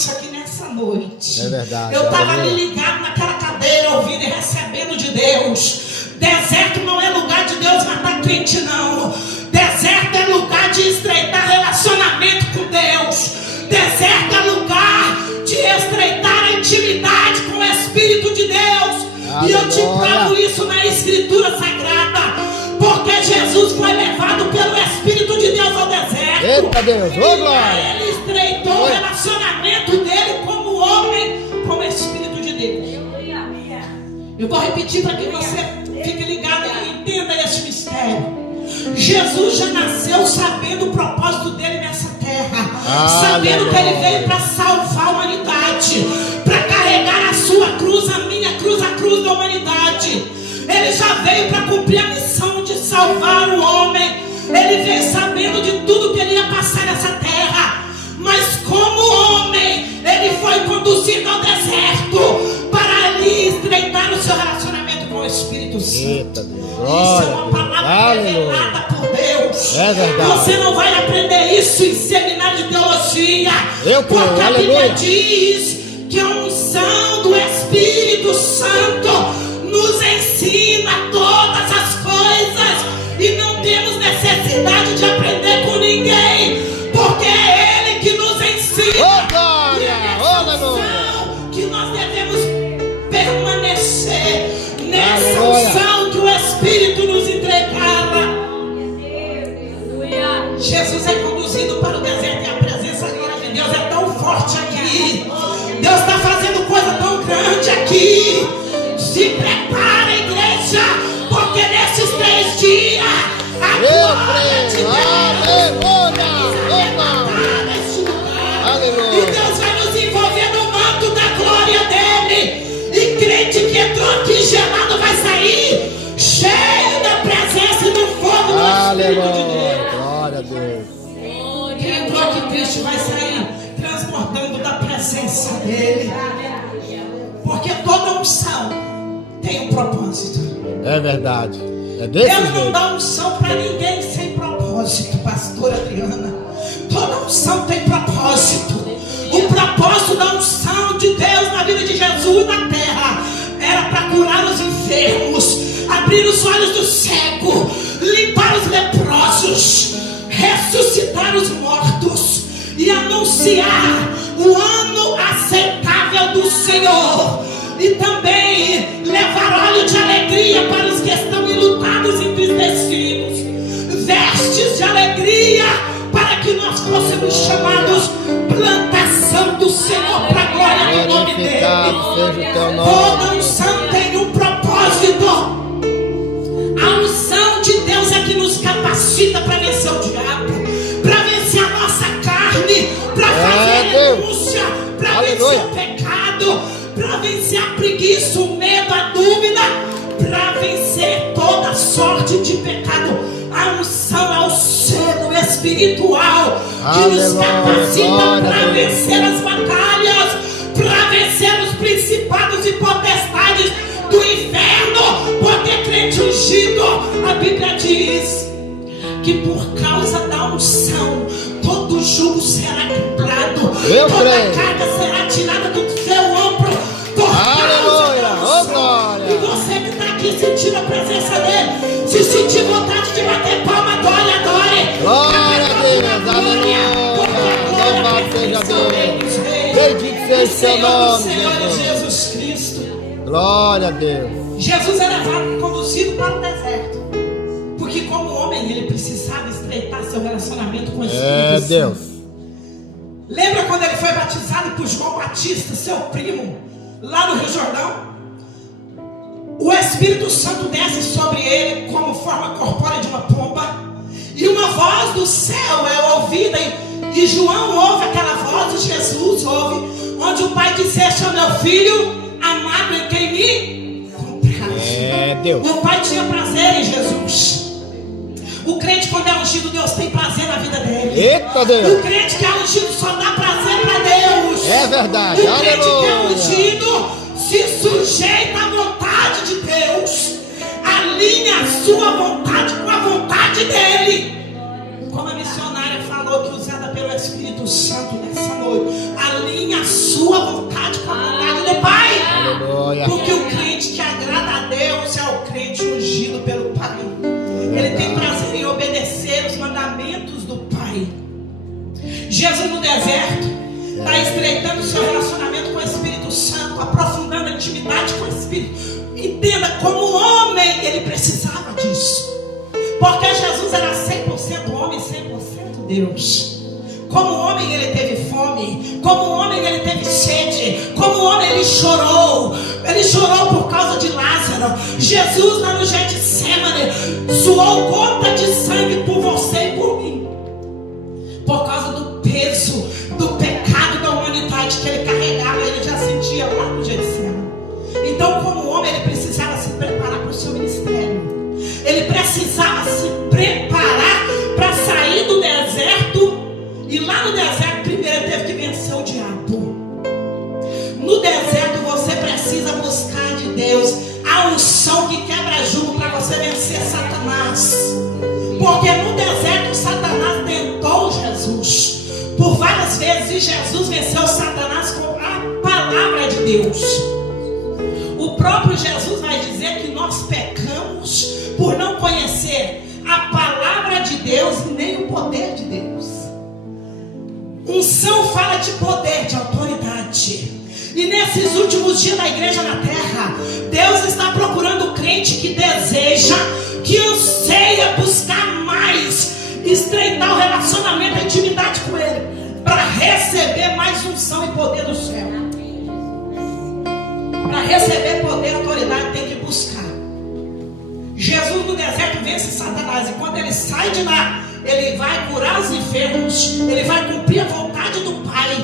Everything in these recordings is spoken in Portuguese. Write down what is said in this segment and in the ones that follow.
isso aqui nessa noite. É verdade. Eu estava ali ligado naquela cadeira, ouvindo e recebendo de Deus. Deserto não é lugar de Deus matar crente, não. Deserto é lugar de estreitar relacionamento com Deus. Deserto é lugar de estreitar a intimidade com o Espírito de Deus. Aleluia. E eu te provo isso na Escritura Sagrada. Porque Jesus foi levado pelo Espírito de Deus ao deserto. Eita Deus, ô glória! Ele estreitou o relacionamento dele como homem com o Espírito de Deus. Eu vou repetir para que você fique ligado e entenda esse mistério. Jesus já nasceu sabendo o propósito dele nessa terra, sabendo que ele veio para salvar a humanidade, para carregar a sua cruz, a minha cruz, a cruz da humanidade. Ele já veio para cumprir a missão de salvar o homem. Ele veio sabendo de tudo que ele ia passar nessa terra, mas como homem ele foi conduzido ao deserto para ali estreitar o seu relacionamento com o Espírito Santo. Isso é uma palavra revelada por Deus. É verdade. Você não vai aprender isso em seminário de teologia. Porque a Bíblia diz que a unção do Espírito Santo nos ensina todas as coisas e não temos necessidade de aprender com ninguém, porque é Ele que nos ensina. E é nessa unção que nós devemos permanecer, nessa unção que o Espírito nos entregava. Jesus é conduzido para o deserto e a presença de Deus é tão forte aqui. Deus está fazendo coisa tão grande aqui. Se prepara, igreja, porque nesses 3 dias a glória de Deus vai levantar neste lugar. E Deus vai nos envolver no manto da glória dele. E crente que entrou aqui gelado vai sair cheio da presença e do fogo do Espírito de Deus. Glória a Deus. Quem entrou aqui triste vai sair transportando da presença dele. Porque toda unção tem um propósito. É verdade. É desse Deus jeito. não dá unção para ninguém sem propósito, pastora Adriana. Toda unção tem propósito. O propósito da unção de Deus na vida de Jesus na terra era para curar os enfermos, abrir os olhos do cego, limpar os leprosos, ressuscitar os mortos e anunciar o ano aceitável do Senhor. E também levar óleo de alegria para os que estão enlutados e entristecidos, vestes de alegria para que nós fôssemos chamados plantação do Senhor para a glória do nome dele. Toda unção tem um propósito. A unção de Deus é que nos capacita para vencer o diabo, para vencer a nossa carne, para fazer renúncia, para vencer o pecado, para vencer a preguiça, o medo, a dúvida, para vencer toda sorte de pecado. A unção é o selo espiritual que nos capacita para vencer as batalhas, para vencer os principados e potestades do inferno. Porque crente ungido, a Bíblia diz que por causa da unção todo jugo será quebrado, toda carga será tirada do seu ombro. E você que está aqui sentindo a presença dele, se sentir vontade de bater palma, adore. Glória a Deus, aleluia. Louvado seja Deus. Bendito seja o seu nome, Jesus Cristo. Glória a Deus. Jesus era conduzido para o deserto, porque como homem ele precisava estreitar seu relacionamento com o Espírito Santo. Deus. Lembra quando ele foi batizado por João Batista, seu primo, lá no Rio Jordão? O Espírito Santo desce sobre ele como forma corpórea de uma pomba, e uma voz do céu é ouvida, e João ouve aquela voz, e Jesus ouve, onde o Pai diz: "Este é o meu filho amado em quem me compraz." Deus. O Pai tinha prazer em Jesus. O crente, quando é ungido, Deus tem prazer na vida dele. Eita Deus. O crente que é ungido só dá prazer para Deus. É verdade. O crente que é ungido se sujeita à vontade de Deus, alinha a sua vontade com a vontade dele. Como a missionária falou, que usada pelo Espírito Santo nessa noite, alinha a estreitando o seu relacionamento com o Espírito Santo, aprofundando a intimidade com o Espírito. Entenda, como homem, ele precisava disso. Porque Jesus era 100% homem, 100% Deus. Como homem ele teve fome, como homem ele teve sede, como homem ele chorou por causa de Lázaro. Jesus lá no Getsemane suou gota de sangue por você e por mim, por causa do peso, do pecado da humanidade que ele carregava. Ele já sentia lá no Getsemane. Então, como homem, ele precisava se preparar para o seu ministério. Ele precisava se preparar para sair do deserto. E lá no deserto, primeiro ele teve que vencer o diabo. No deserto você precisa buscar de Deus a unção que quebra jugo para você vencer Satanás. Porque no deserto Satanás tentou Jesus por várias vezes, e Jesus venceu Satanás com a palavra de Deus. O próprio Jesus vai dizer que nós pecamos por não conhecer a palavra de Deus e nem o poder de Deus. Unção fala de poder, de autoridade. E nesses últimos dias da igreja na terra, Deus está procurando crente que deseja, que anseia buscar mais, estreitar o relacionamento, a intimidade com Ele, para receber mais unção e poder do céu. Para receber poder e autoridade tem que buscar. Jesus no deserto vence Satanás, e quando ele sai de lá, ele vai curar os enfermos, ele vai cumprir a vontade do Pai,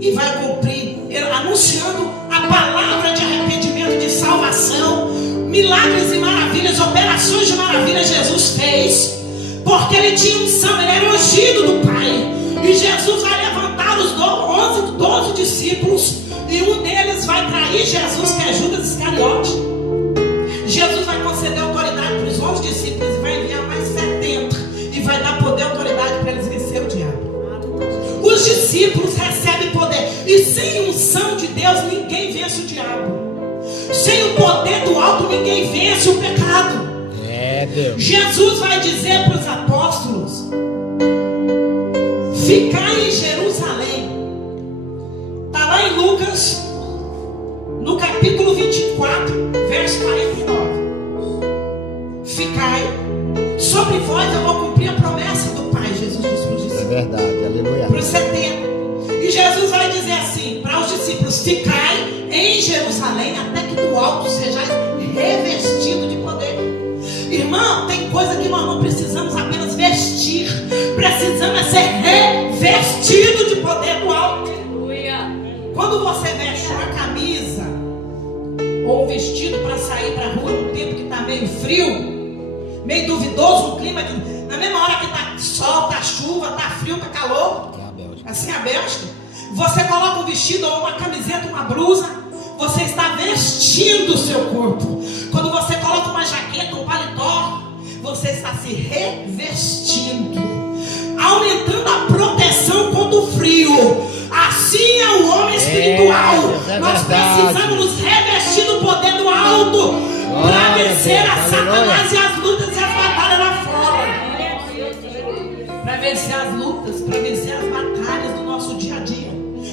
e vai cumprir, anunciando a palavra de arrependimento, de salvação, milagres e maravilhas, operações de maravilhas Jesus fez, porque ele tinha unção, ele era ungido do Pai. E Jesus vai levantar os 12 discípulos, e um deles vai trair Jesus, que é Judas Iscariote. Jesus vai conceder autoridade para os 11 discípulos e vai enviar mais 70, e vai dar poder e autoridade para eles vencer o diabo. Os discípulos recebem poder, e sem unção de Deus ninguém vence o diabo. Sem o poder do alto ninguém vence o pecado. Deus. Jesus vai dizer para os apóstolos: ficai em Jerusalém. Está lá em Lucas, no capítulo 24, verso 49. Ficai, sobre vós eu vou cumprir a promessa do Pai. Jesus disse para os discípulos. É verdade, aleluia. Para os 70. E Jesus vai dizer assim para os discípulos: ficai em Jerusalém até que do alto sejais revestido de poder. Irmão, tem coisa que nós não precisamos apenas vestir, precisamos ser revestido de poder do alto. Quando você veste uma camisa ou um vestido para sair para a rua num tempo que está meio frio, meio duvidoso, um clima que, na mesma hora que está sol, está chuva, está frio, está calor, assim a Bélgica, você coloca um vestido ou uma camiseta, uma blusa, você está vestindo o seu corpo. Quando você coloca uma jaqueta, um paletó, você está se revestindo, aumentando a proteção contra o frio. Assim é o homem espiritual. Nós precisamos nos revestir do poder do alto para vencer a Satanás e as lutas e as batalhas lá fora. Para vencer as lutas, para vencer as batalhas do nosso dia a dia,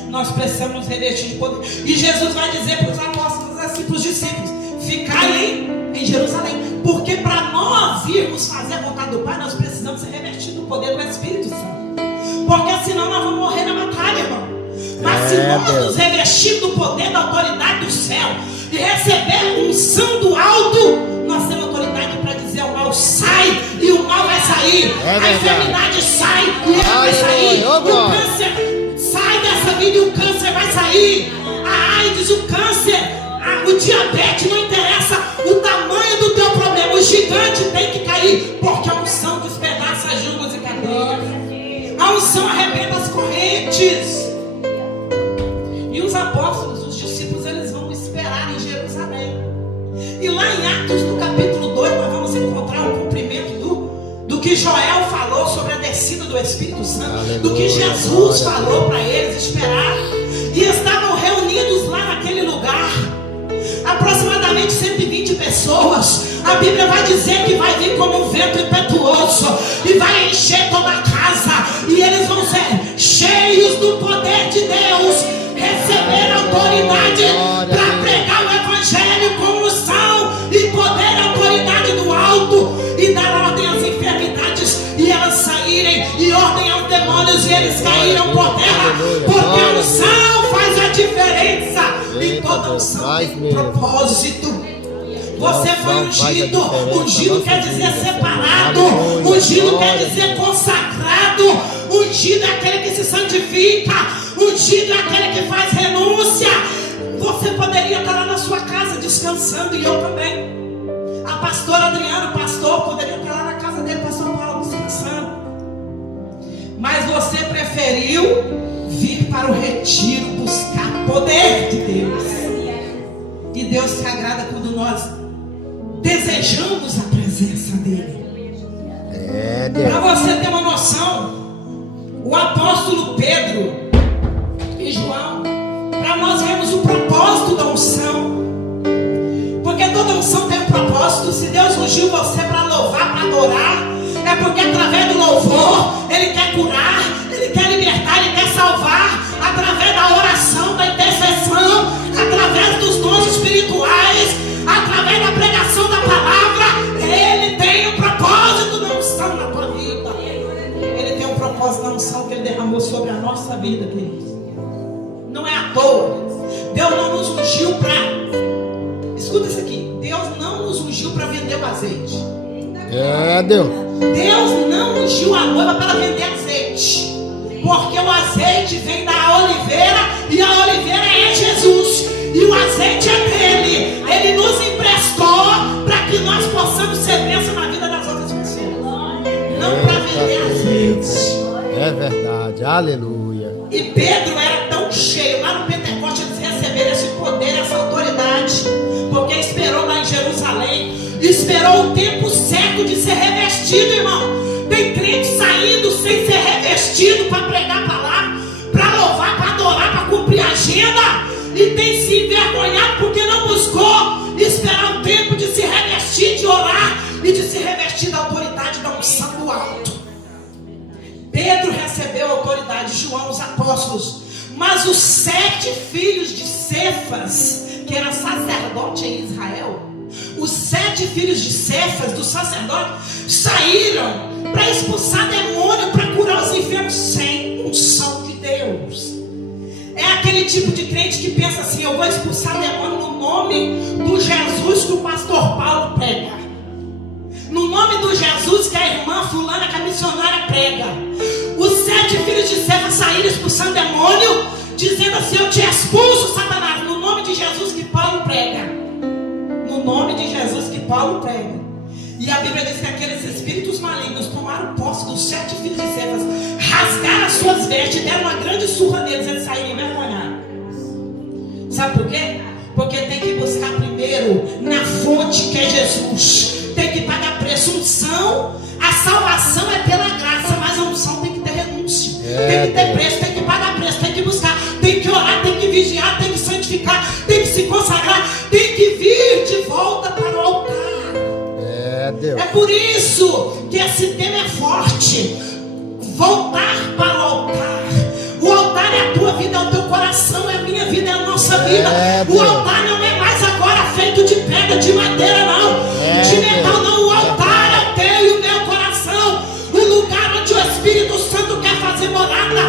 nós precisamos nos revestir de poder. E Jesus vai dizer para os apóstolos assim, para os discípulos: ficai em Jerusalém, porque para nós irmos fazer a vontade do Pai, nós precisamos ser revestidos do poder do Espírito Santo. Porque senão nós vamos morrer na batalha, irmão. Mas se nós nos revestirmos do poder, da autoridade do céu e receber unção do alto, nós temos autoridade para dizer ao mal: sai, e o mal vai sair. A enfermidade sai e ela vai sair. O câncer sai dessa vida e o câncer vai sair. A AIDS, o câncer, o diabetes, não interessa o tamanho do teu problema, o gigante tem que cair, porque a unção despedaça jugos e cadeias. A unção arrebenta as correntes. E os apóstolos, os discípulos, eles vão esperar em Jerusalém. E lá em Atos, no capítulo 2, nós vamos encontrar o cumprimento do que Joel falou sobre a descida do Espírito Santo. Aleluia, do que Jesus falou para eles esperar. E estavam reunidos lá naquele lugar aproximadamente 120 pessoas. A Bíblia vai dizer que vai vir como um vento impetuoso e vai encher toda a casa, e eles vão ser cheios do poder de Deus. autoridade para pregar o evangelho com unção e poder e autoridade do alto e dar ordem às enfermidades e elas saírem, e ordem aos demônios e eles caíram por terra, porque a unção faz a diferença e toda unção tem um propósito. Você foi ungido. Ungido quer dizer separado. Ungido quer dizer consagrado. Ungido é aquele que se santifica. Ungido é aquele que faz renúncia. Você poderia estar lá na sua casa descansando, e eu também. A pastora Adriana, o pastor, poderia estar lá na casa dele, pastor Paulo, descansando. Mas você preferiu vir para o retiro buscar poder de Deus. E Deus se agrada quando nós desejamos a presença dele. Para você ter uma noção, o apóstolo Pedro e João, para nós vermos o propósito da unção, porque toda unção tem um propósito. Se Deus ungiu você para louvar, para adorar, é porque através do louvor Ele quer curar, Ele quer libertar, Ele quer salvar, através da oração, da intercessão, através dos dons espirituais, através da pregação da palavra. Ele tem um propósito da unção na tua vida. Ele tem um propósito da unção que Ele derramou sobre a nossa vida, queridos. Não é à toa. Deus não nos ungiu para... Escuta isso aqui. Deus não nos ungiu para vender o azeite. Deus não ungiu a noiva para vender azeite. Porque o azeite vem da oliveira, e a oliveira é Jesus. E o azeite é dele. Ele nos emprestou para que nós possamos ser bênção na vida das outras pessoas. Não para vender azeite. É verdade, aleluia. E Pedro era tão cheio, lá no Pentecostes eles receberam esse poder, essa autoridade, porque esperou lá em Jerusalém, esperou o tempo certo de ser revestido, irmão. Tem crente saindo sem ser revestido para pregar a palavra, para louvar, para adorar, para cumprir a agenda, e tem se envergonhado porque não buscou esperar o tempo de se revestir, de orar e de se revestir da autoridade da unção do alto. Pedro recebeu a autoridade, João, os apóstolos, mas os 7 filhos de Cefas, que era sacerdote em Israel, os 7 filhos de Cefas, do sacerdote, saíram para expulsar demônio, para curar os enfermos sem unção de Deus. É aquele tipo de crente que pensa assim: eu vou expulsar demônio no nome do Jesus que o pastor Paulo prega, no nome do Jesus que a irmã fulana, que a missionária prega. Os 7 filhos de Cefas saíram expulsando demônio, dizendo assim: eu te expulso, Satanás, no nome de Jesus que Paulo prega. No nome de Jesus que Paulo prega. E a Bíblia diz que aqueles espíritos malignos tomaram posse dos 7 filhos de Cefas, rasgaram as suas vestes, deram uma grande surra neles, eles saíram envergonhados. Sabe por quê? Porque tem que buscar primeiro na fonte que é Jesus. Tem que pagar preço. Unção, a salvação é pela graça, mas a unção tem que ter renúncia, tem que ter preço, tem que pagar preço, tem que buscar, tem que orar, tem que vigiar, tem que santificar, tem que se consagrar, tem que vir de volta para o altar. É por isso que esse tema é forte. Voltar para o altar. O altar é a tua vida, é o teu coração, é a minha vida, é a nossa vida. O altar não é mais agora feito de pedra, de madeira, não, de metal, não. O altar é o teu e o meu coração, o lugar onde o Espírito Santo quer fazer morada.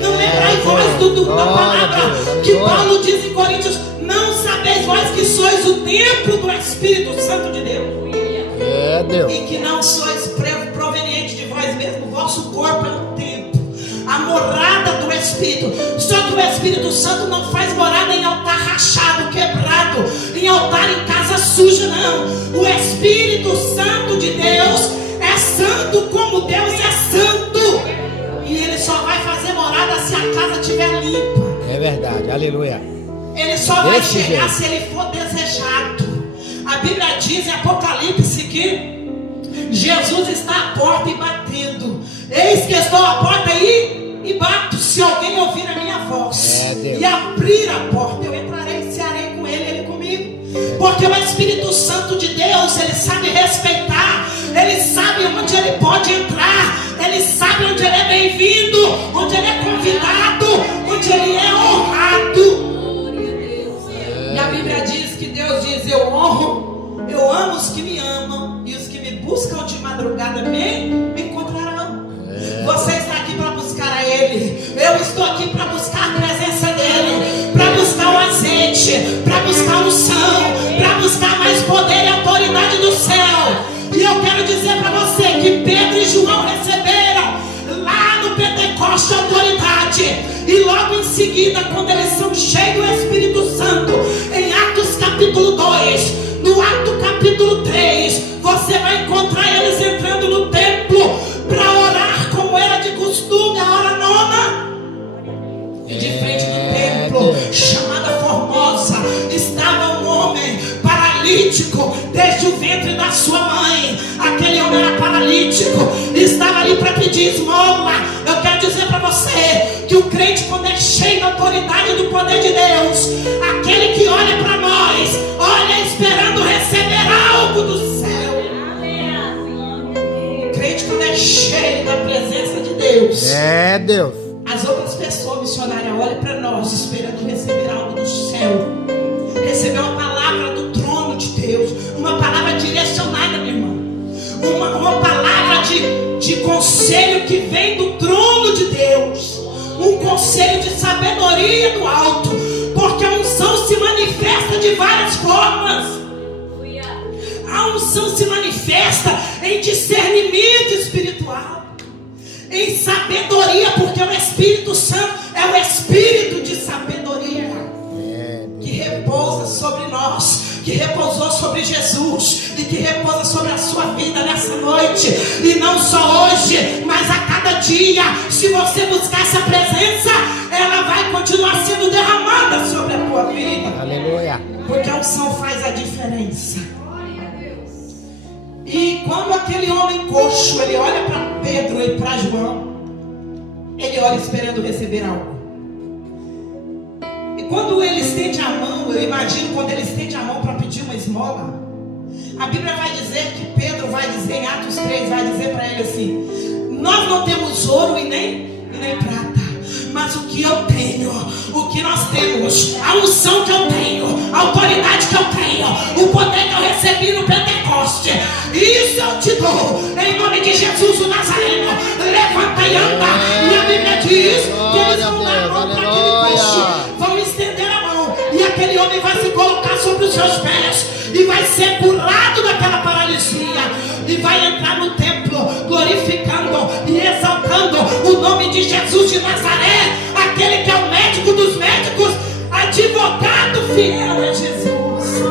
Não lembrai vós da palavra que Paulo diz em Coríntios: não sabeis vós que sois o templo do Espírito Santo de Deus, e que não sois proveniente de vós mesmo, o vosso corpo é um templo, a morada do Espírito. Só que o Espírito Santo não faz morada em altar rachado, quebrado, em altar em casa suja, não. O Espírito Santo de Deus é santo como Deus é santo, e Ele só vai fazer morada se a casa estiver limpa. É verdade, aleluia. Ele só vai chegar se Ele for desejado. A Bíblia diz em Apocalipse que Jesus está à porta e batendo. Eis que estou à porta aí e bato. Se alguém ouvir a minha voz e abrir a porta, eu entrarei e cearei com ele, ele comigo. Porque o Espírito Santo de Deus, ele sabe respeitar, ele sabe onde ele pode entrar, ele sabe onde ele é bem-vindo, onde ele é convidado, onde ele é honrado. quando eles são cheios do Espírito Santo, em Atos capítulo 2, no Ato capítulo 3, você vai encontrar eles entrando no templo para orar como era de costume, a hora nona. E de frente do templo, chamada Formosa, estava um homem paralítico desde o ventre da sua mãe. Aquele homem era paralítico, estava ali para pedir esmola. Eu quero dizer para você que o crente, quando é cheio da autoridade do poder de Deus, aquele que olha para nós, olha esperando receber algo do céu. O crente, quando é cheio da presença de Deus, Deus. as outras pessoas missionárias olham para nós esperando receber algo do céu, receber uma palavra do trono de Deus, uma palavra direcionada, meu irmão, uma palavra de conselho que vem do trono de Deus, um conselho de sabedoria do alto, porque a unção se manifesta de várias formas. A unção se manifesta em discernimento espiritual, em sabedoria, porque o Espírito Santo é o Espírito de sabedoria que repousa sobre nós, que repousou sobre Jesus e que repousa sobre a sua vida nessa noite. E não só hoje, mas a cada dia. Se você buscar essa presença, ela vai continuar sendo derramada sobre a tua vida. Aleluia. Porque a unção faz a diferença. E quando aquele homem coxo, ele olha para Pedro e para João, ele olha esperando receber algo. E quando ele estende a mão, eu imagino quando ele estende a mão para pedir uma esmola, a Bíblia vai dizer que Pedro vai dizer em Atos 3, vai dizer para ele assim: nós não temos ouro e nem prata, mas o que eu tenho, o que nós temos, a unção que eu tenho, a autoridade que eu tenho, o poder que eu recebi no Pentecoste, isso eu te dou, em nome de Jesus o Nazareno. Levanta e anda. E a Bíblia diz que eles vão dar a mão para aquele coxo, vão estender a mão, e aquele homem vai se colocar sobre os seus pés e vai ser curado daquela paralisia, e vai entrar no templo glorificando e exaltando o nome de Jesus de Nazaré, aquele que é o médico dos médicos, advogado fiel a Jesus,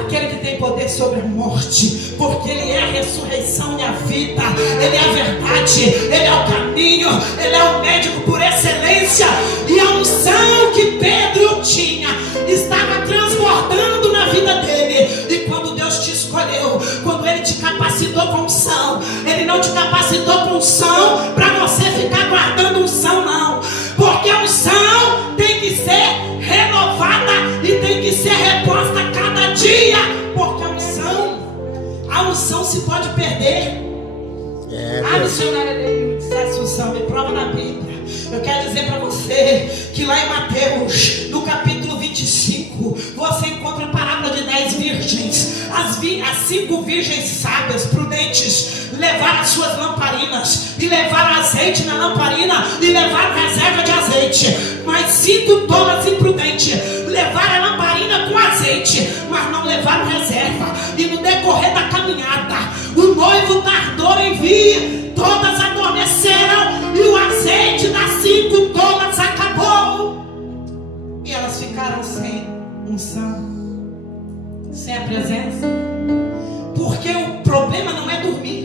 aquele que tem poder sobre a morte, porque Ele é a ressurreição e a vida, Ele é a verdade, Ele é o caminho, Ele é o médico por excelência. E a unção que Pedro tinha estava transbordando na vida dele. E quando Deus te escolheu, quando Ele te capacitou com unção, Ele não te capacitou com unção para você ficar guardando unção, não, porque a unção tem que ser renovada e tem que ser reposta a cada dia, porque a unção se pode perder. A missionária dele diz essa unção, me prova na Bíblia. Eu quero dizer para você que lá em Mateus, no capítulo 25, você encontra a parábola de 10 virgens. As 5 virgens sábias, prudentes, levaram as suas lamparinas, e levaram azeite na lamparina, e levaram reserva de azeite. Mas 5 tolas imprudentes levaram a lamparina com azeite, mas não levaram reserva. E no decorrer da caminhada, o noivo tardou em vir, todas adormeceram, e o azeite das 5 tolas acabou, e elas ficaram sem unção, sem a presença. Porque o problema não é dormir.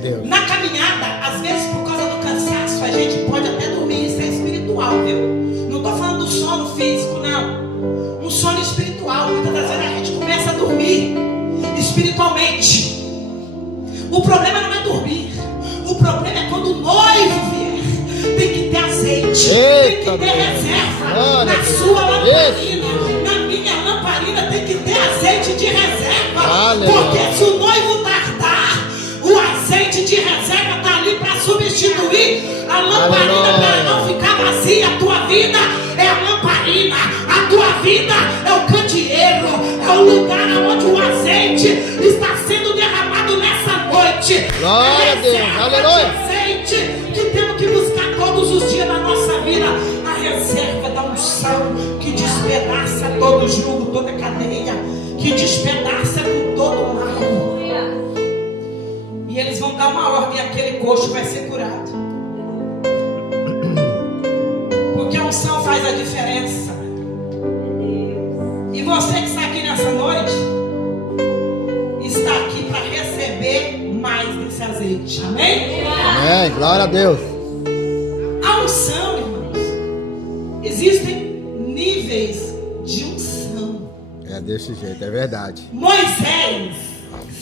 Deus. Na caminhada, às vezes por causa do cansaço, a gente pode até dormir, isso é espiritual, viu? Não estou falando do sono físico, não. Um sono espiritual. Muitas das vezes a gente começa a dormir espiritualmente. O problema não é dormir. O problema é quando o noivo vier. Tem que ter azeite, tem que ter reserva na sua lamparina. Na minha lamparina tem que ter azeite de reserva. Porque se o noivo tardar, o azeite de reserva está ali para substituir a lamparina, para não ficar vazia. A tua vida é a lamparina, a tua vida é o candeeiro, é o lugar onde o azeite está sendo derramado nessa noite. Glória a Deus, aleluia. Azeite que temos que buscar todos os dias na nossa vida, a reserva da unção que despedaça todo jugo, toda cadeia, que despedaça com todo o mal. E eles vão dar uma ordem e aquele coxo vai ser curado. unção faz a diferença. E você que está aqui nessa noite, está aqui para receber mais desse azeite. Amém? Amém. Glória a Deus. A unção, irmãos, existem níveis de unção. É desse jeito, é verdade. Moisés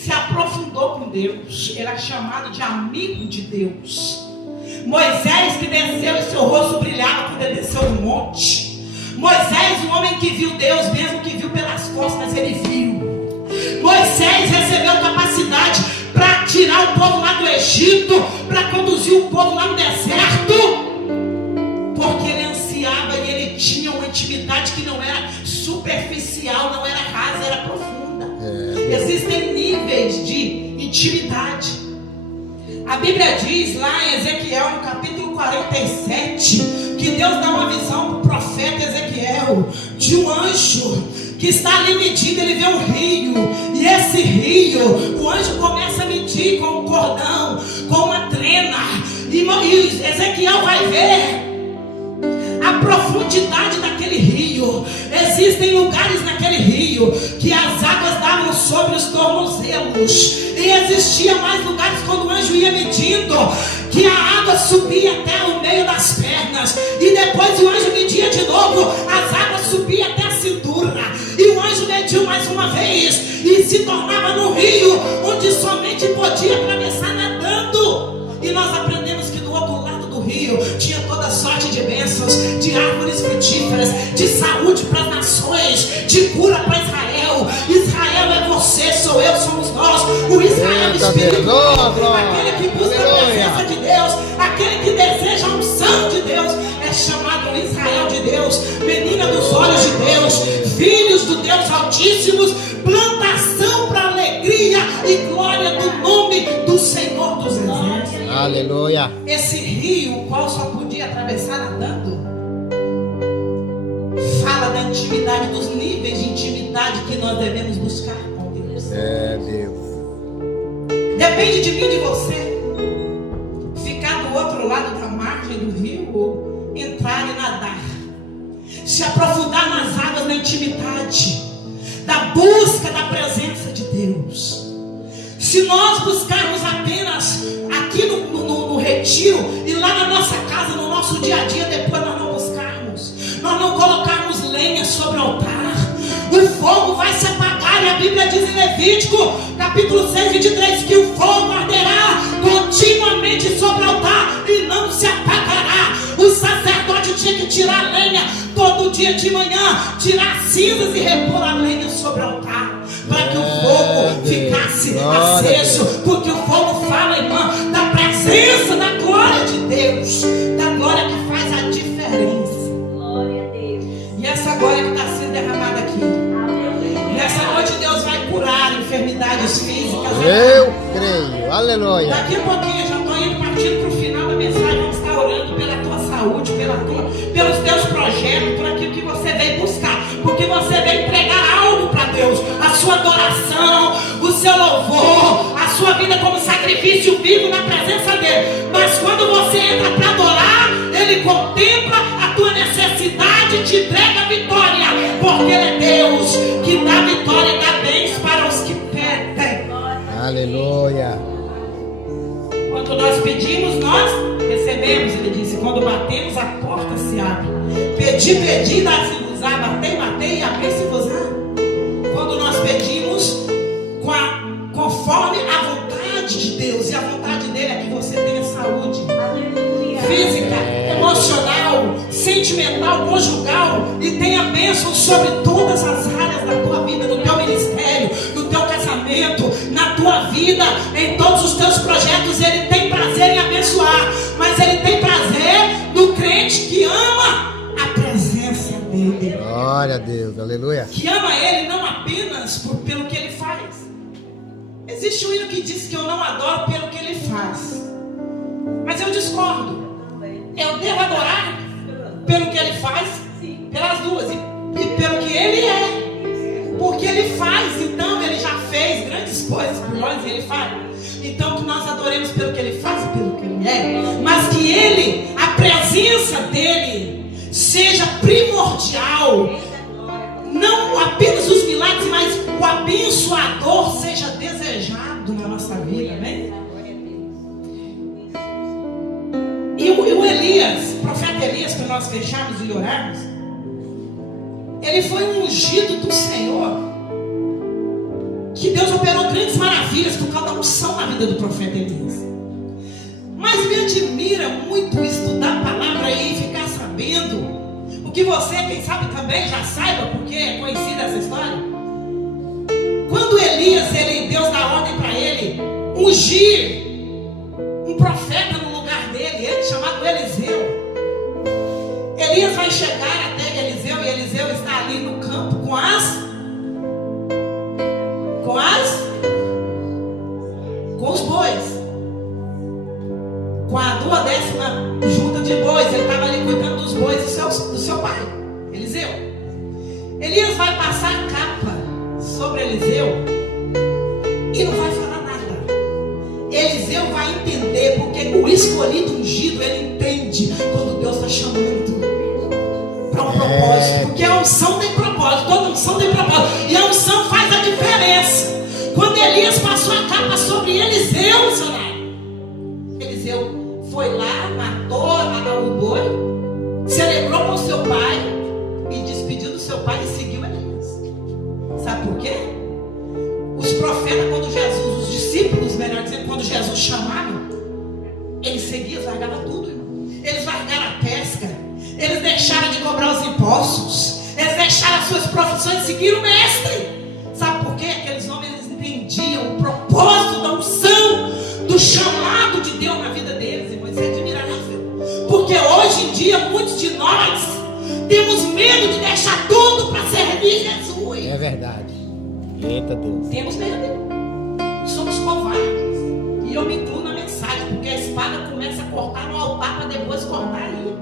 se aprofundou com Deus. Ele era chamado de amigo de Deus. Moisés que desceu e seu rosto brilhava quando ele desceu no monte. Moisés, um homem que viu Deus, mesmo que viu pelas costas, ele viu. Moisés recebeu capacidade para tirar o povo lá do Egito, para conduzir o povo lá no deserto, porque ele ansiava e ele tinha uma intimidade que não era superficial, não era rasa, era profunda. Existem níveis de intimidade. A Bíblia diz lá em Ezequiel, no capítulo 47, que Deus dá uma visão para o profeta Ezequiel de um anjo que está ali medindo. Ele vê um rio, e esse rio, o anjo começa a medir com um cordão, com uma trena, e Ezequiel vai ver a profundidade daquele rio. Existem lugares naquele rio que as águas davam sobre os tornozelos, e existia mais lugares quando o anjo ia medindo, que a água subia até o meio das pernas, e depois o anjo media de novo, as águas subiam até a cintura, e o anjo mediu mais uma vez, e se tornava no rio, onde somente podia atravessar nadando. E nós aprendemos que do outro lado do rio tinha toda sorte de bênçãos, de árvores frutíferas, de saúde para as nações, de cura para Israel. Israel é você, sou eu, somos nós, o Israel espiritual, aquele que busca a presença de Deus, aquele que deseja a unção de Deus, é chamado Israel de Deus, menina dos olhos de Deus, filhos do Deus Altíssimos, plantação para alegria e glória do nome do Senhor dos Exércitos. Aleluia. Esse rio, o qual só podia atravessar nadando, fala da intimidade, dos níveis de intimidade que nós devemos buscar com Deus. É Deus. Depende de mim e de você ficar do outro lado da margem do rio ou entrar e nadar, se aprofundar nas águas da intimidade, da busca da presença de Deus. Se nós buscarmos apenas aqui no retiro e lá na nossa casa, no nosso dia a dia, depois nós não buscarmos, nós não colocarmos lenha sobre o altar, o fogo vai se apagar. E a Bíblia diz em Levítico, capítulo 6, 23, que o fogo arderá continuamente sobre o altar e não se apagará. O sacerdote tinha que tirar a lenha todo dia de manhã, tirar as cinzas e repor a lenha sobre o altar, para que o fogo ficasse aceso, porque o fogo fala, irmã, da presença, da glória de Deus, da glória que faz a diferença. Glória a Deus. E essa glória que está sendo derramada aqui, nessa noite Deus vai curar enfermidades físicas. Eu creio. Aleluia. Daqui a pouquinho eu já estou indo partindo para o final da mensagem. Vamos estar orando pela tua saúde, pelos teus projetos, por aquilo que você veio buscar, porque você veio entregar algo para Deus, a sua adoração, o seu louvor, a sua vida como sacrifício vivo na presença dele. Mas quando você entra para adorar, ele contempla a tua necessidade e te entrega a vitória, porque ele é Deus que dá vitória e dá bens para os que pedem. Aleluia. Quando nós pedimos, nós recebemos. Ele disse: quando batemos, a porta se abre. Pedi, dá-se-vos-á. Batei, e abri-se-vos-á. Quando nós pedimos conforme a vontade de Deus, e a vontade dele é que você tenha saúde física, emocional, sentimental, conjugal, e tenha bênção sobre todas as áreas da tua vida, no teu ministério, no teu casamento, na tua vida, em todos os teus projetos. Ele tem prazer em abençoar, mas ele tem prazer no crente que ama a presença dele. Glória a Deus. Aleluia. Que ama ele não apenas pelo que ele faz. Existe um hino que diz que eu não adoro pelo que ele faz, mas eu discordo. Eu devo adorar pelo que ele faz, pelas duas, e pelo que ele é, porque ele faz. Então ele já fez grandes coisas por nós e ele faz. Então que nós adoremos pelo que ele faz e pelo que ele é, mas que ele, a presença dele seja primordial. Não apenas os milagres, mas o abençoador seja desejado na nossa vida, né? E o Elias, o profeta Elias, para nós fecharmos e orarmos, ele foi um ungido do Senhor, que Deus operou grandes maravilhas por causa da unção na vida do profeta Elias. Mas me admira muito estudar a palavra e ficar sabendo o que você, quem sabe também já saiba, porque é conhecida essa história. Quando Elias, Deus dá ordem para ele ungir um profeta no lugar dele, ele chamado Eliseu. Elias vai chegar até Eliseu e Eliseu está ali no campo com os bois, com a 2ª junta de bois. Ele estava ali cuidando dos bois do seu pai, Eliseu. Elias vai passar a capa sobre Eliseu e não vai falar nada. Eliseu vai entender, porque o escolhido ungido, ele entende quando Deus está chamando para um propósito, porque a unção tem propósito, toda unção tem propósito, e a unção faz a diferença. Quando Elias passou a capa sobre Eliseu, Eliseu foi lá, matou o boi, celebrou com seu pai e despediu do seu pai e seguiu Elias. Sabe por quê? Os profetas, os discípulos, melhor dizendo, quando Jesus chamava, eles seguiam, largavam tudo, irmão. Eles largaram a pesca, eles deixaram de cobrar os impostos, eles deixaram as suas profissões e seguiram o mestre. Sabe por quê? Aqueles homens, eles entendiam o propósito da unção, do chamado de Deus na vida deles, irmão. Isso é admirável, porque hoje em dia muitos de nós temos medo de deixar tudo para servir Jesus. É verdade. Eita Deus. Temos medo, somos covardes, e eu me incluo na mensagem, porque a espada começa a cortar no altar para depois cortar aí.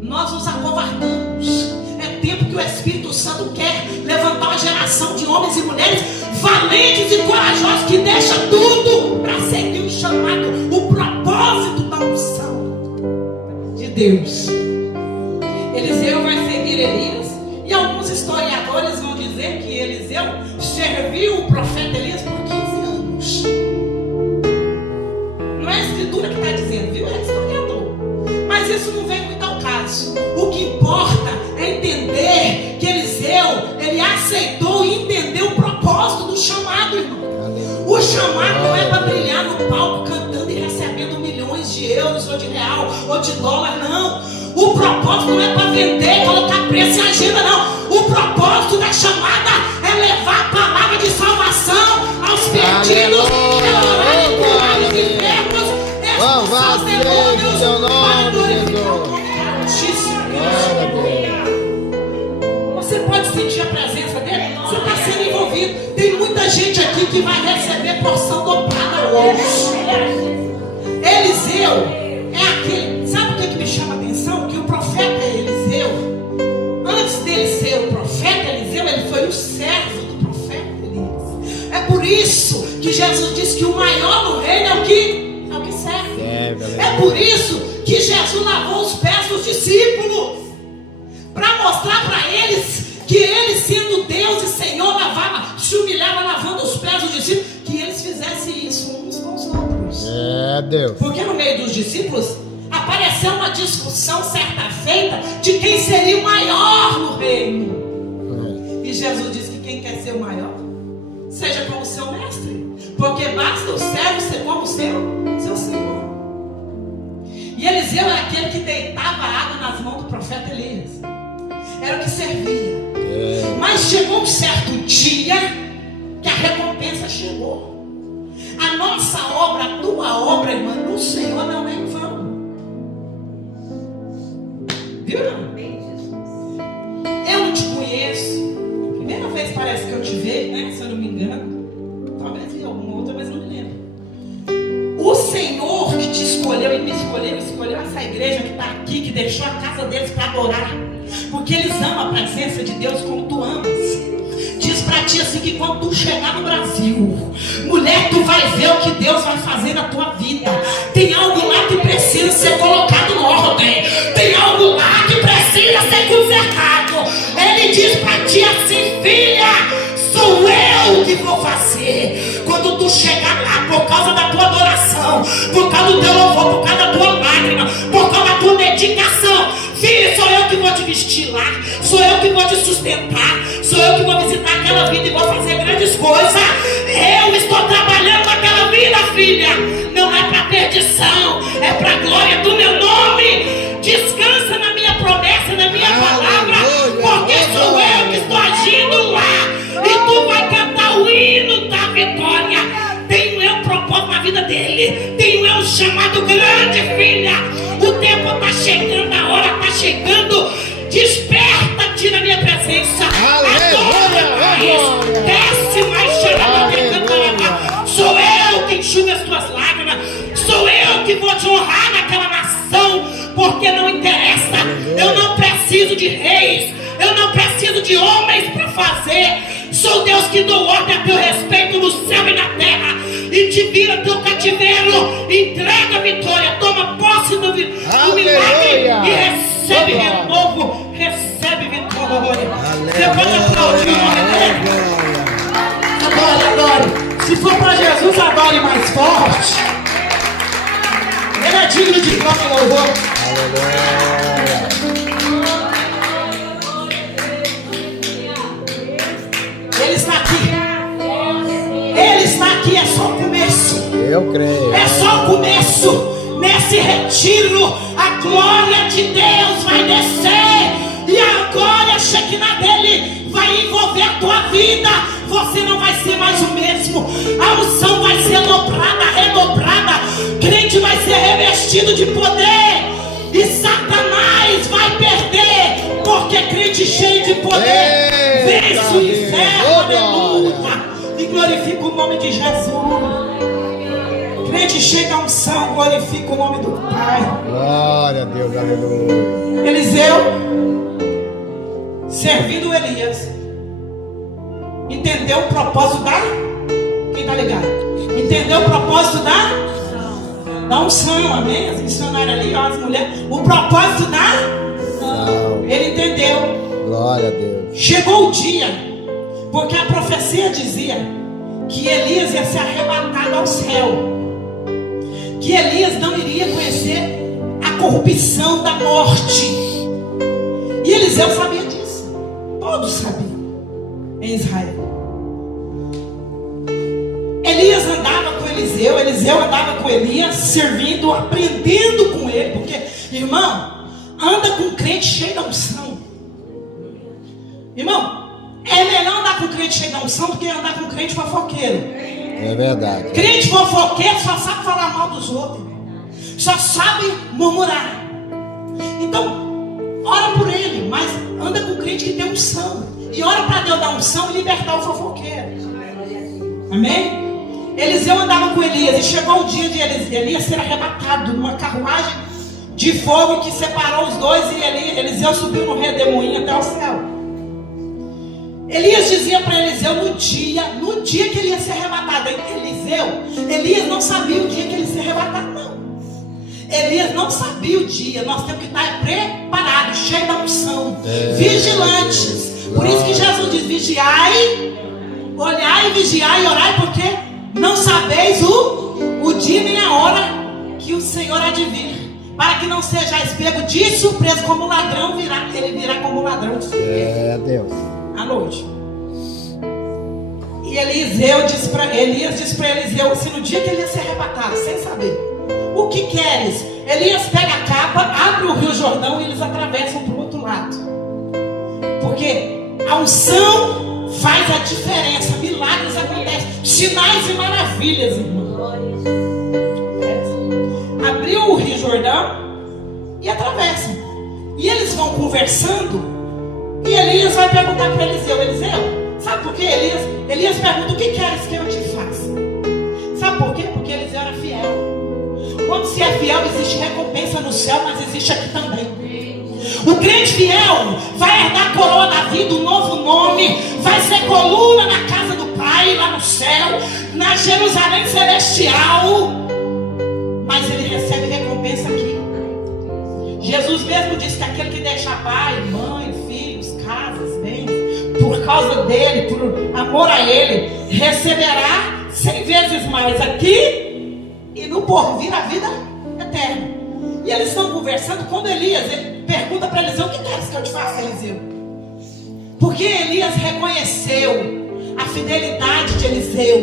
Nós nos acovardamos. É tempo que o Espírito Santo quer levantar uma geração de homens e mulheres valentes e corajosos, que deixam tudo para seguir o chamado, o propósito da unção de Deus. Eliseu vai seguir Elias, e alguns historiadores vão dizer que Eliseu serviu o profeta Elias por 15 anos. Não é a escritura que está dizendo, viu? É historiador. Mas isso não vem muito ao caso. O que importa é entender que Eliseu, ele aceitou e entendeu o propósito do chamado, irmão. O chamado não é para brilhar no palco cantando e recebendo milhões de euros ou de real ou de dólar, não. O propósito não é para vender, colocar preço em agenda, não. O propósito da chamada é levar a palavra de salvação aos perdidos, é orar e curar os enfermos, expulsar os demônios, para glorificar o nome Altíssimo. Você pode sentir a presença dele? Você está sendo envolvido. Tem muita gente aqui que vai receber porção dobrada hoje. Eliseu é aquele. Sabe o que me chama a atenção? Que o profeta Eliseu, antes dele ser o profeta Eliseu, ele foi o servo do profeta Elias. É por isso que Jesus disse que o maior no reino é o que serve. É por isso que Jesus lavou os pés dos discípulos, para mostrar para eles que ele, sendo Deus e Senhor, se humilhava lavando os pés dos discípulos, que eles fizessem isso uns com os outros. É Deus. Porque no meio dos discípulos apareceu uma discussão certa feita de quem seria o maior no reino. E Jesus disse que quem quer ser o maior, seja como seu mestre, porque basta o servo ser como seu Senhor. E Eliseu era aquele que deitava água nas mãos do profeta Elias. Era o que servia. Mas chegou um certo dia que a recompensa chegou. A nossa obra, a tua obra, irmã, no Senhor não é em vão. Viu? Eu não te conheço. Primeira vez parece que eu te vejo, né? Se eu não me engano. Talvez vi alguma outra, mas não me lembro. O Senhor que te escolheu e me escolheu essa igreja que está aqui, que deixou a casa deles para adorar, porque eles amam a presença de Deus como tu amas. Diz para ti assim que quando tu chegar no Brasil, mulher, tu vai ver o que Deus vai fazer na tua vida. Tem algo lá que precisa ser colocado em ordem. Tem algo lá que precisa ser consertado. Ele diz para ti assim: filha, sou eu que vou fazer. Quando tu chegar lá, por causa da tua adoração, por causa do teu louvor, por causa da tua lágrima, por causa da tua dedicação, filho, sou eu que vou te vestir lá, sou eu que vou te sustentar, sou eu que vou visitar aquela vida e vou fazer grandes coisas. Eu estou trabalhando naquela vida, filha. Não é para perdição, é para a glória do meu nome. Descansa na minha promessa, na minha palavra, porque sou eu que estou agindo lá. E tu vai cantar o hino da vitória. Tenho eu propósito na vida dele. Tenho eu um chamado grande, filha. O tempo está chegando, a hora está chegando. Desperta-te na minha presença. Adora mais. Desce mais, chama. Sou eu que enxugo as tuas lágrimas. Sou eu que vou te honrar naquela nação. Porque não interessa. Eu não preciso de reis. Eu não preciso de homens para fazer. Sou Deus que dou ordem a teu respeito no céu e na terra. E te vira teu cativeiro. Entrega a vitória. Toma posse do milagre. E recebe renovo. Recebe vitória. Você pode aplaudir o nome dele. Adore, adore. Se for para Jesus, adore mais forte. Ele é digno de glória e louvor. Aleluia. Ele está aqui. Ele está aqui, é só o começo. Eu creio. É só o começo. Nesse retiro, a glória de Deus vai descer. E a glória Shekinah dele vai envolver a tua vida. Você não vai ser mais o mesmo. A unção vai ser dobrada, redobrada. Crente vai ser revestido de poder. E Satanás vai perder. Porque crente cheio de poder vence o inferno. Aleluia. E glorifica o nome de Jesus. Crente cheio da unção, glorifica o nome do Pai. Glória a Deus, aleluia. Eliseu, servindo Elias, entendeu o propósito da... Quem está ligado? Entendeu o propósito da unção, amém? As missionárias ali, ó, as mulheres. O propósito da... Ele entendeu. Glória a Deus. Chegou o dia, porque a profecia dizia que Elias ia ser arrebatado ao céu, que Elias não iria conhecer a corrupção da morte. E Eliseu sabia disso. Todos sabiam em Israel. Elias andava com Eliseu, Eliseu andava com Elias, servindo, aprendendo com ele. Porque, irmão, anda com um crente cheio da unção. Irmão, é melhor andar com um crente cheio da unção do que andar com um crente fofoqueiro. É verdade. Crente fofoqueiro só sabe falar mal dos outros, só sabe murmurar. Então, ora por ele, mas anda com um crente que tem unção. E ora para Deus dar unção e libertar o fofoqueiro. Amém? Eliseu andava com Elias e chegou o dia de Elias ser arrebatado numa carruagem de fogo que separou os dois. E Eliseu subiu no redemoinho até o céu. Elias dizia para Eliseu no dia que ele ia ser arrebatado. Elias não sabia o dia que ele ia ser arrebatado, não. Elias não sabia o dia. Nós temos que estar preparados, cheios da unção, vigilantes. Por isso que Jesus diz: vigiai, olhai, vigiai e orai, porque não sabeis o dia nem a hora que o Senhor há de vir, para que não sejais pego de surpresa como ladrão virá. Ele virá como ladrão de surpresa. É Deus. À noite. E Elias disse para Eliseu assim, no dia que ele ia ser arrebatado, sem saber: o que queres? Elias pega a capa, abre o rio Jordão e eles atravessam para o outro lado. Porque a unção faz a diferença. Milagres acontecem, sinais e maravilhas, irmão. Abriu o rio Jordão e atravessam. E eles vão conversando. E Elias vai perguntar para Eliseu: sabe por quê? Elias pergunta: o que queres que eu te faça? Sabe por quê? Porque Eliseu era fiel. Quando se é fiel, existe recompensa no céu, mas existe aqui também. O crente fiel vai herdar a coroa da vida, um novo nome, vai ser coluna na casa do Pai, lá no céu, na Jerusalém celestial. Mas ele recebe recompensa aqui. Jesus mesmo disse que aquele que deixa pai, mãe, filhos, casas, bens, por causa dele, por amor a ele, receberá 100 vezes mais aqui e no porvir a vida eterna. E eles estão conversando com Elias. Ele pergunta para Eliseu: o que queres que eu te faça, Eliseu? Porque Elias reconheceu a fidelidade de Eliseu.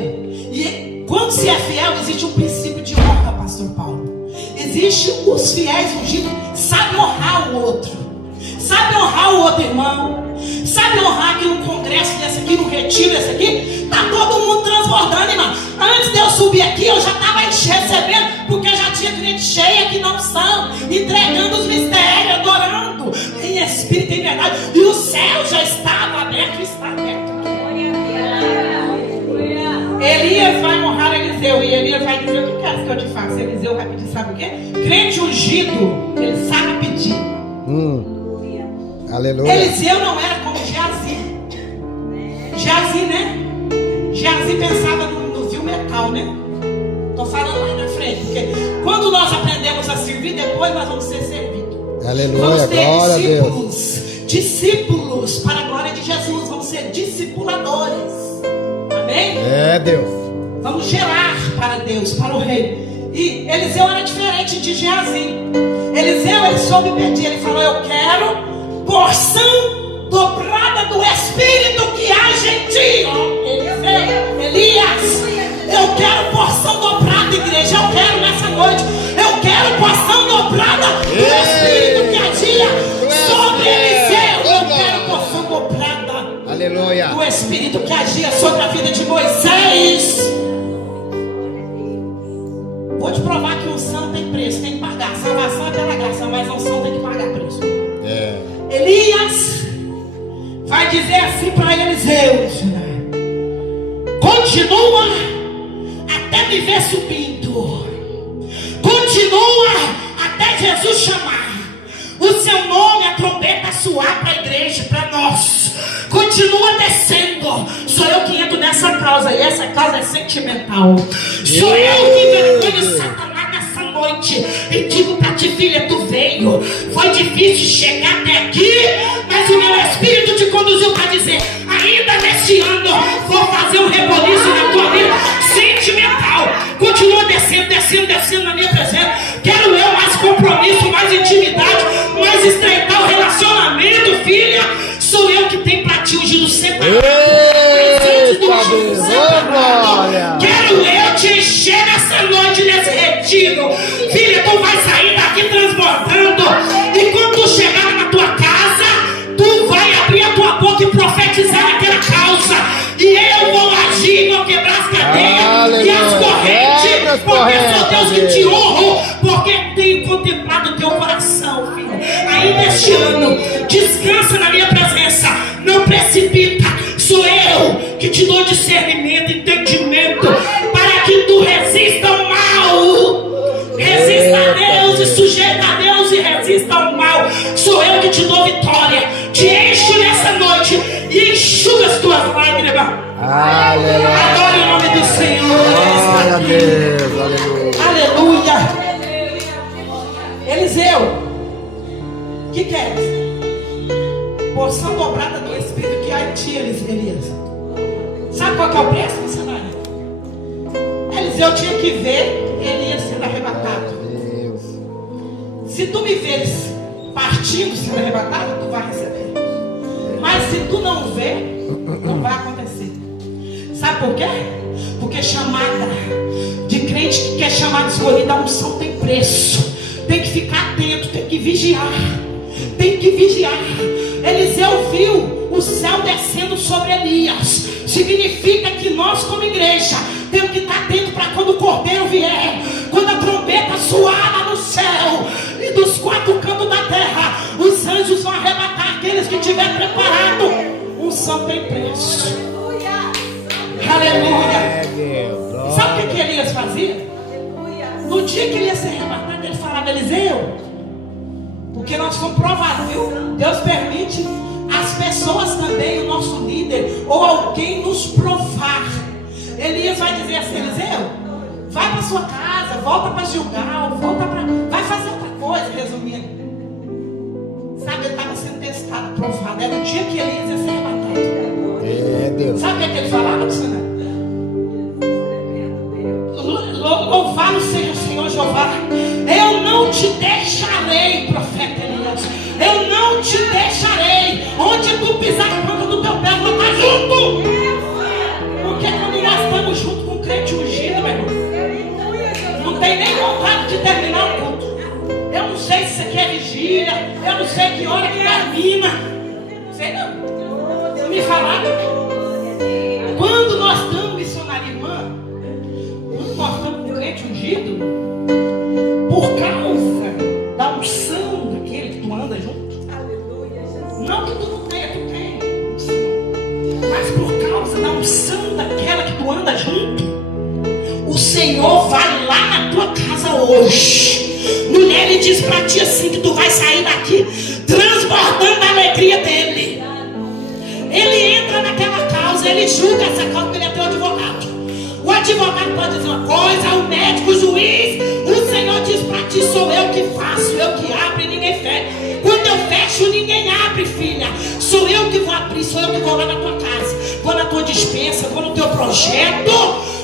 E quando se é fiel, existe um princípio de honra, pastor Paulo. Existe os fiéis ungidos, sabe honrar o outro, sabe honrar o outro irmão, sabe honrar que num congresso desse aqui, num retiro desse aqui, tá todo mundo transbordando, irmão. Antes de eu subir aqui, eu já estava recebendo, porque já tinha crente cheia que não são, entregando os mistérios, adorando em espírito e em verdade, e o céu já estava aberto e está aberto. Elias vai honrar Eliseu, e Elias vai dizer: o que queres que eu te faça? Eliseu vai pedir, sabe o quê? Crente ungido, ele sabe pedir. Aleluia. Eliseu não era como Geazi. Geazi, né? Geazi pensava no fio metal, né? Estou falando lá na frente, porque quando nós aprendemos a servir, depois nós vamos ser servidos. Aleluia, vamos ter glória discípulos, discípulos para a glória de Jesus, vamos ser discipuladores. Amém? É, Deus. Vamos gerar para Deus, para o rei. E Eliseu era diferente de Geazi. Eliseu, ele soube pedir. Ele falou: eu quero porção dobrada do Espírito que age em ti. Eliseu, Elias, eu quero porção dobrada, igreja. Eu quero nessa noite. Eu quero porção dobrada do Espírito que agia sobre Eliseu. Eu quero porção dobrada. Aleluia. O Espírito que agia sobre a vida de Moisés. Vou te provar que unção tem preço, tem que pagar. Salvação é pela graça, mas a unção tem que pagar preço. Elias vai dizer assim para Eliseu: continua até me ver subindo, continua até Jesus chamar o seu nome, a trombeta soar para a igreja, para nós. Continua descendo. Sou eu que entro nessa causa, e essa causa é sentimental. Sou eu que vergonho Satanás nessa noite e digo para ti: filha, tu veio, foi difícil chegar até aqui, mas o meu Espírito te conduziu para dizer: ainda neste ano vou fazer um reboliço na tua vida sentimental. Continua descendo, descendo, descendo na minha presença. Quero eu mais compromisso, mais intimidade, mais estreitar o relacionamento, filha. Sou eu que tenho para ti ungido separado. Quero eu te encher nessa noite, nesse retiro. Filha, tu vai sair daqui transbordando. E quando tu chegar na tua casa, tu vai abrir a tua boca e profetizar naquela causa. E eu vou agir, vou quebrar as cadeias e as correntes. Porque sou Deus que te honro. Porque tenho contemplado o teu coração, filho. Ainda este ano, descansa na minha presença. Não precipita. Sou eu que te dou discernimento, entendimento, para que tu resista ao mal. Resista a Deus e sujeita a Deus e resista ao mal. Sou eu que te dou vitória. Te encho nessa noite e enxuga as tuas lágrimas. Aleluia. Adore o nome do Senhor. Glória a Deus. Aleluia. Aleluia. Eliseu, o que queres? Porção dobrada do Espírito que há em ti, Elias. Sabe qual que é o preço, missionário? Eliseu tinha que ver Elias sendo arrebatado. Deus. Se tu me veres partindo, sendo arrebatado, tu vai receber. Mas se tu não ver, não vai acontecer. Sabe por quê? Porque chamada de crente que quer chamar de escolhida, a unção tem preço. Tem que ficar atento, tem que vigiar. Tem que vigiar. Eliseu viu o céu descendo sobre Elias. Significa que nós, como igreja, temos que estar atentos para quando o cordeiro vier, quando a trombeta soar lá no céu e dos quatro cantos da terra, os anjos vão arrebatar aqueles que tiver preparado. Unção tem preço. Aleluia. Sabe o que Elias fazia? No dia que ele ia ser arrebatado, ele falava: Eliseu, Porque nós fomos provados, viu? Deus permite as pessoas também, o nosso líder, ou alguém nos provar. Elias vai dizer assim: Eliseu, vai para sua casa, volta para Gilgal, vai fazer outra coisa, resumindo. Sabe, ele estava sendo testado, provado. Era o dia que Elias ia ser arrebatado. Deus. Sabe o que ele falava, Luciana? Louvado seja o Senhor Jeová. Eu não te deixarei, profeta Elias. Eu não te deixarei. Onde tu pisar a ponta do teu pé, eu vou estar junto. Porque quando nós estamos junto com o crente ungido, meu irmão, não tem nem vontade de terminar o culto. Eu não sei se isso aqui é vigília. Eu não sei que hora que termina. Sei não. Você me falaram. Quando nós estamos, missionária irmã, quando nós estamos com o crente ungido, por causa da unção daquele que tu anda junto, não que tu não tenha, tu tem, mas por causa da unção daquela que tu anda junto, o Senhor vai lá na tua casa hoje. Mulher, ele diz para ti assim, que tu vai sair daqui transbordando a alegria dele. Ele entra naquela causa, ele julga essa causa, porque ele é teu advogado. O advogado pode dizer uma coisa, o médico, o juiz. O Senhor diz para ti: sou eu que faço, eu que abro e ninguém fecha. Quando eu fecho, ninguém abre, filha. Sou eu que vou abrir, sou eu que vou lá na tua casa, vou na tua dispensa, vou no teu projeto.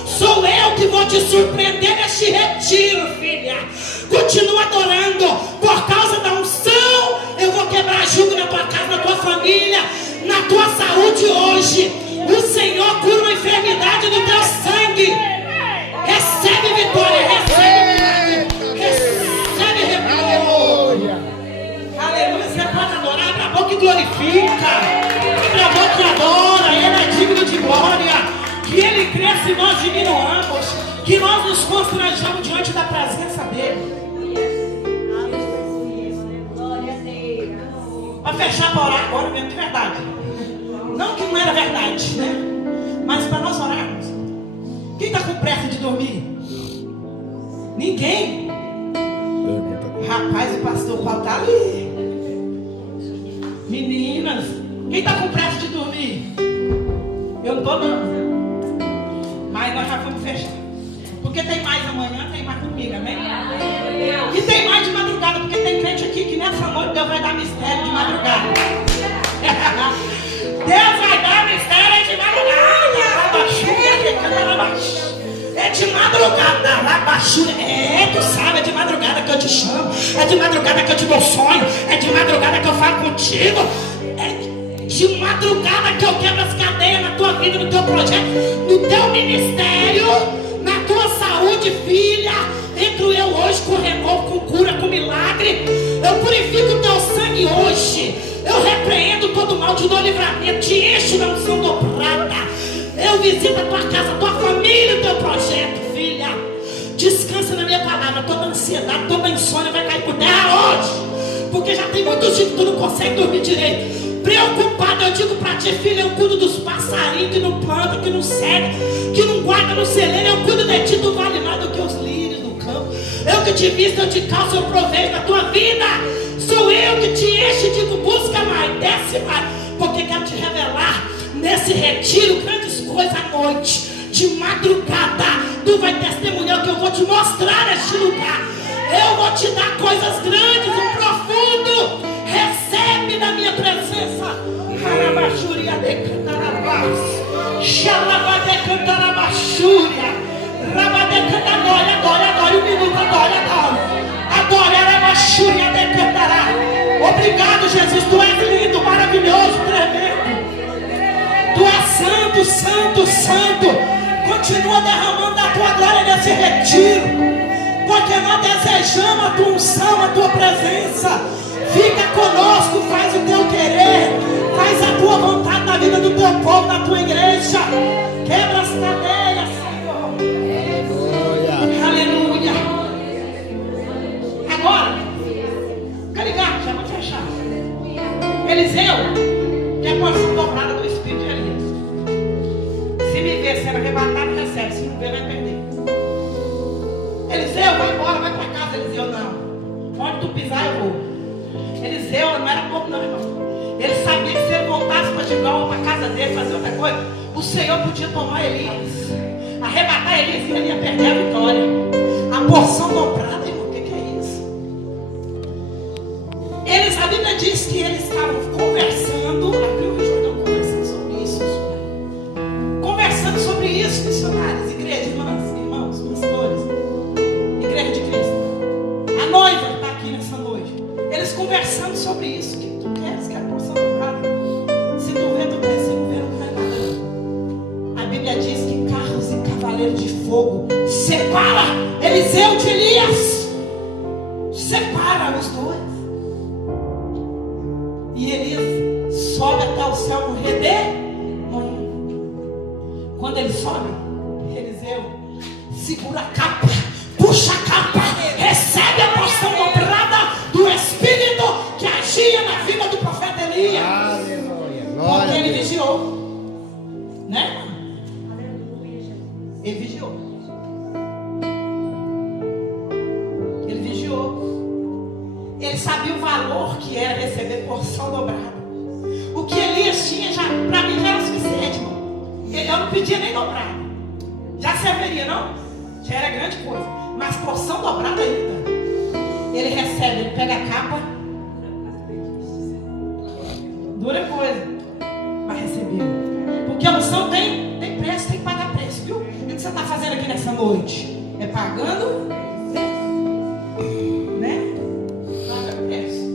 Sou eu que vou te surpreender neste retiro, filha. Continua adorando. Por causa da unção, eu vou quebrar jugo na tua casa, na tua família, na tua saúde hoje. O Senhor cura uma enfermidade no teu sangue. Recebe vitória, recebe repouso. Aleluia. Você pode adorar, abre a boca e glorifica, abre a boca e adora. Ele é digno de glória. Que ele cresça e nós diminuamos, que nós nos constranjamos diante da presença dele. Para fechar, para orar agora mesmo, de verdade. Não que não era verdade, né? Mas para nós orarmos. Quem está com pressa de dormir? Ninguém. Rapaz, o pastor Paulo está ali. Meninas, quem está com pressa de dormir? Eu não estou não. Mas nós já vamos fechar. Porque tem mais amanhã, tem mais domingo, amém? E tem mais de madrugada, porque tem crente aqui que nessa noite Deus vai dar mistério de madrugada. Deus vai dar mistério de madrugada. É de madrugada, é, tu sabe, é de madrugada que eu te chamo, é de madrugada que eu te dou sonho, é de madrugada que eu falo contigo, é de madrugada que eu quebro as cadeias na tua vida, no teu projeto, no teu ministério, na tua saúde, filha. Entro eu hoje com renovo, com cura, com milagre. Eu purifico o teu sangue hoje. Eu repreendo todo mal, te dou livramento, te encho da unção dobrada. Eu visito a tua casa, a tua família, o teu projeto, filha. Descansa na minha palavra. Toda ansiedade, toda insônia vai cair por terra hoje. Porque já tem muitos dias que tu não consegue dormir direito. Preocupado, eu digo pra ti, filha, eu cuido dos passarinhos que não plantam, que não seguem, que não guardam no celeiro. Eu cuido de ti, tu vale mais do que os lírios do campo. Eu que te visto, eu te calço, eu provejo da tua vida. Sou eu que te encho e digo: busca mais, desce mais. Porque quero te revelar nesse retiro grandes coisas à noite, de madrugada. Tu vai testemunhar o que eu vou te mostrar neste lugar. Eu vou te dar coisas grandes, um profundo. Recebe da minha presença. Harabachúria de cantarabás. Xalabá de cantarabachúria. Rabade cantarabás. Adore, um minuto, adore. Adore, harabachúria de cantará. Obrigado, Jesus. Tu és lindo, maravilhoso, tremendo. Tu és santo, santo, santo. Continua derramando a tua glória nesse retiro. Porque nós desejamos a tua unção, a tua presença. Fica conosco, faz o teu querer, faz a tua vontade na vida do teu povo, na tua igreja. Quebra as cadeias, Senhor. Aleluia. Agora, fica ligado, já vou fechar. Eliseu quer a porção dobrada do Espírito de Elias. Se me ver sendo arrebatado, recebe. Se não ver, vai perder. Eliseu, vai embora, vai para casa. Eliseu, não. Onde tu pisar, eu vou. Eliseu não era bobo não, irmão. Ele sabia que se ele voltasse para Gilgal, para a casa dele, fazer outra coisa, o Senhor podia tomar Elias, arrebatar Elias e ele ia perder a vitória. A porção dobrada, irmão, o que é isso? Eles, a Bíblia diz que eles estavam conversando, abriu o Jordão conversando sobre isso. Conversando sobre isso, missionários, igreja, irmãos, pastores, igreja de Cristo. A noiva que está aqui nessa noite. Eles conversando sobre isso. O que tu queres? Quer a porção dobrada? Se tu vê, tu quer. Se não vê, não quer nada. A Bíblia diz que carros e cavaleiros de fogo separa Eliseu de Elias. Separa os dois. E Elias sobe até o céu no redemoinho. Quando ele sobe, Eliseu segura a capa, puxa a capa, recebe a porção dobrada do Espírito que agia na vida do profeta Elias. Aleluia. Porque ele vigiou, né? Ele vigiou. Ele vigiou. Ele sabia o valor que era receber porção dobrada. O que Elias tinha, já, para mim, já era suficiente, irmão. Eu não pedia nem dobrado. Já serviria, não? Já era grande coisa. Mas porção dobrada ainda. Ele recebe, ele pega a capa. Dura coisa. Mas recebeu. Porque a unção tem preço, tem que pagar preço, viu? E o que você está fazendo aqui nessa noite? É pagando, né? Paga preço.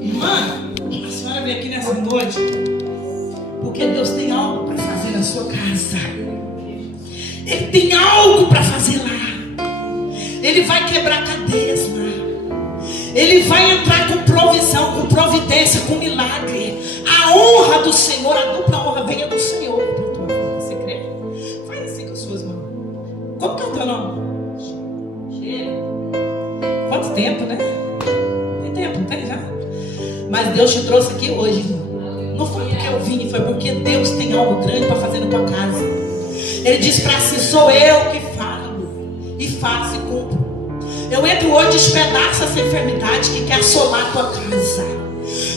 Irmã, a senhora veio aqui nessa noite porque Deus tem algo para fazer na sua casa. Ele tem algo para fazer lá. Ele vai quebrar cadeias lá. Ele vai entrar com provisão, com providência, com milagre. A honra do Senhor, a dupla honra venha do Senhor para a tua vida. Você crê? Faz assim com as suas mãos. Como que é o teu nome? Quanto tempo, né? Tem tempo, não tem já? Mas Deus te trouxe aqui hoje, irmão. Não foi porque eu vim, foi porque Deus tem algo grande para fazer na tua casa. Ele diz para si: sou eu que falo e faço e cumpro. Eu entro hoje, despedaço essa enfermidade que quer assolar a tua casa.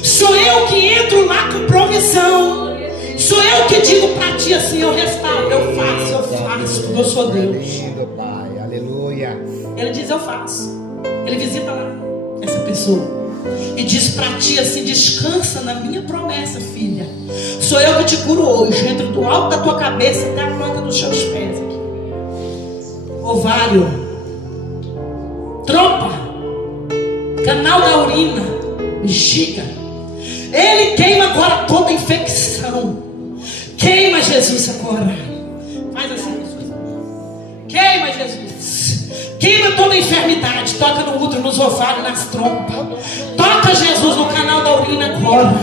Sou eu que entro lá com provisão. Sou eu que digo para ti assim: eu restauro, eu faço, porque eu sou Deus. Lindo, Pai, aleluia. Ele diz: eu faço. Ele visita lá essa pessoa e diz para ti assim: descansa na minha promessa, filha. Sou eu que te curo hoje. Entro do alto da tua cabeça até a planta dos teus pés aqui. Ovário, trompa, canal da urina, bexiga. Ele queima agora toda infecção. Queima, Jesus, agora. Faz assim, Jesus. Queima, Jesus. Queima toda enfermidade. Toca no útero, nos ovários, nas trompas. Toca, Jesus, no canal da urina agora.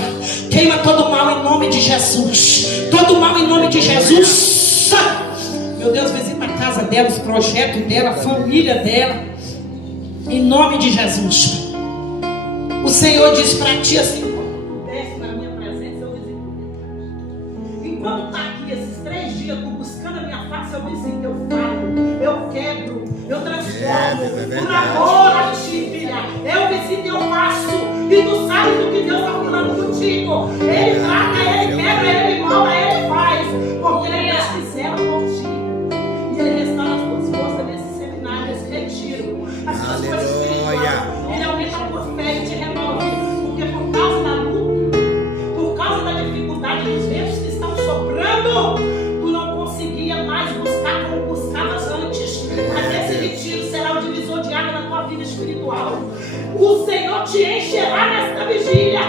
Queima todo mal em nome de Jesus. Todo mal em nome de Jesus. Meu Deus, visita a casa dela, os projetos dela, a família dela. Em nome de Jesus. O Senhor diz para ti assim: desce na minha presença, eu visito. Enquanto está aqui esses 3 dias, tu buscando a minha face, eu visito, eu falo, eu quebro, eu transformo. Por amor a ti, filha, eu visito, eu faço. E tu sabes o que Deus está falando contigo. Ele trata, ele quebra, ele molda, ele faz. Porque ele é Deus que zela por ti. E ele restaura as tuas forças nesse seminário, nesse retiro. As suas coisas espirituais. Ele aumenta a tua fé e te renova. Porque por causa da luta, por causa da dificuldade dos ventos que estão soprando, tu não conseguia mais buscar como buscavas antes. Mas esse retiro será o divisor de água na tua vida espiritual. O Senhor te encherá nesta vigília,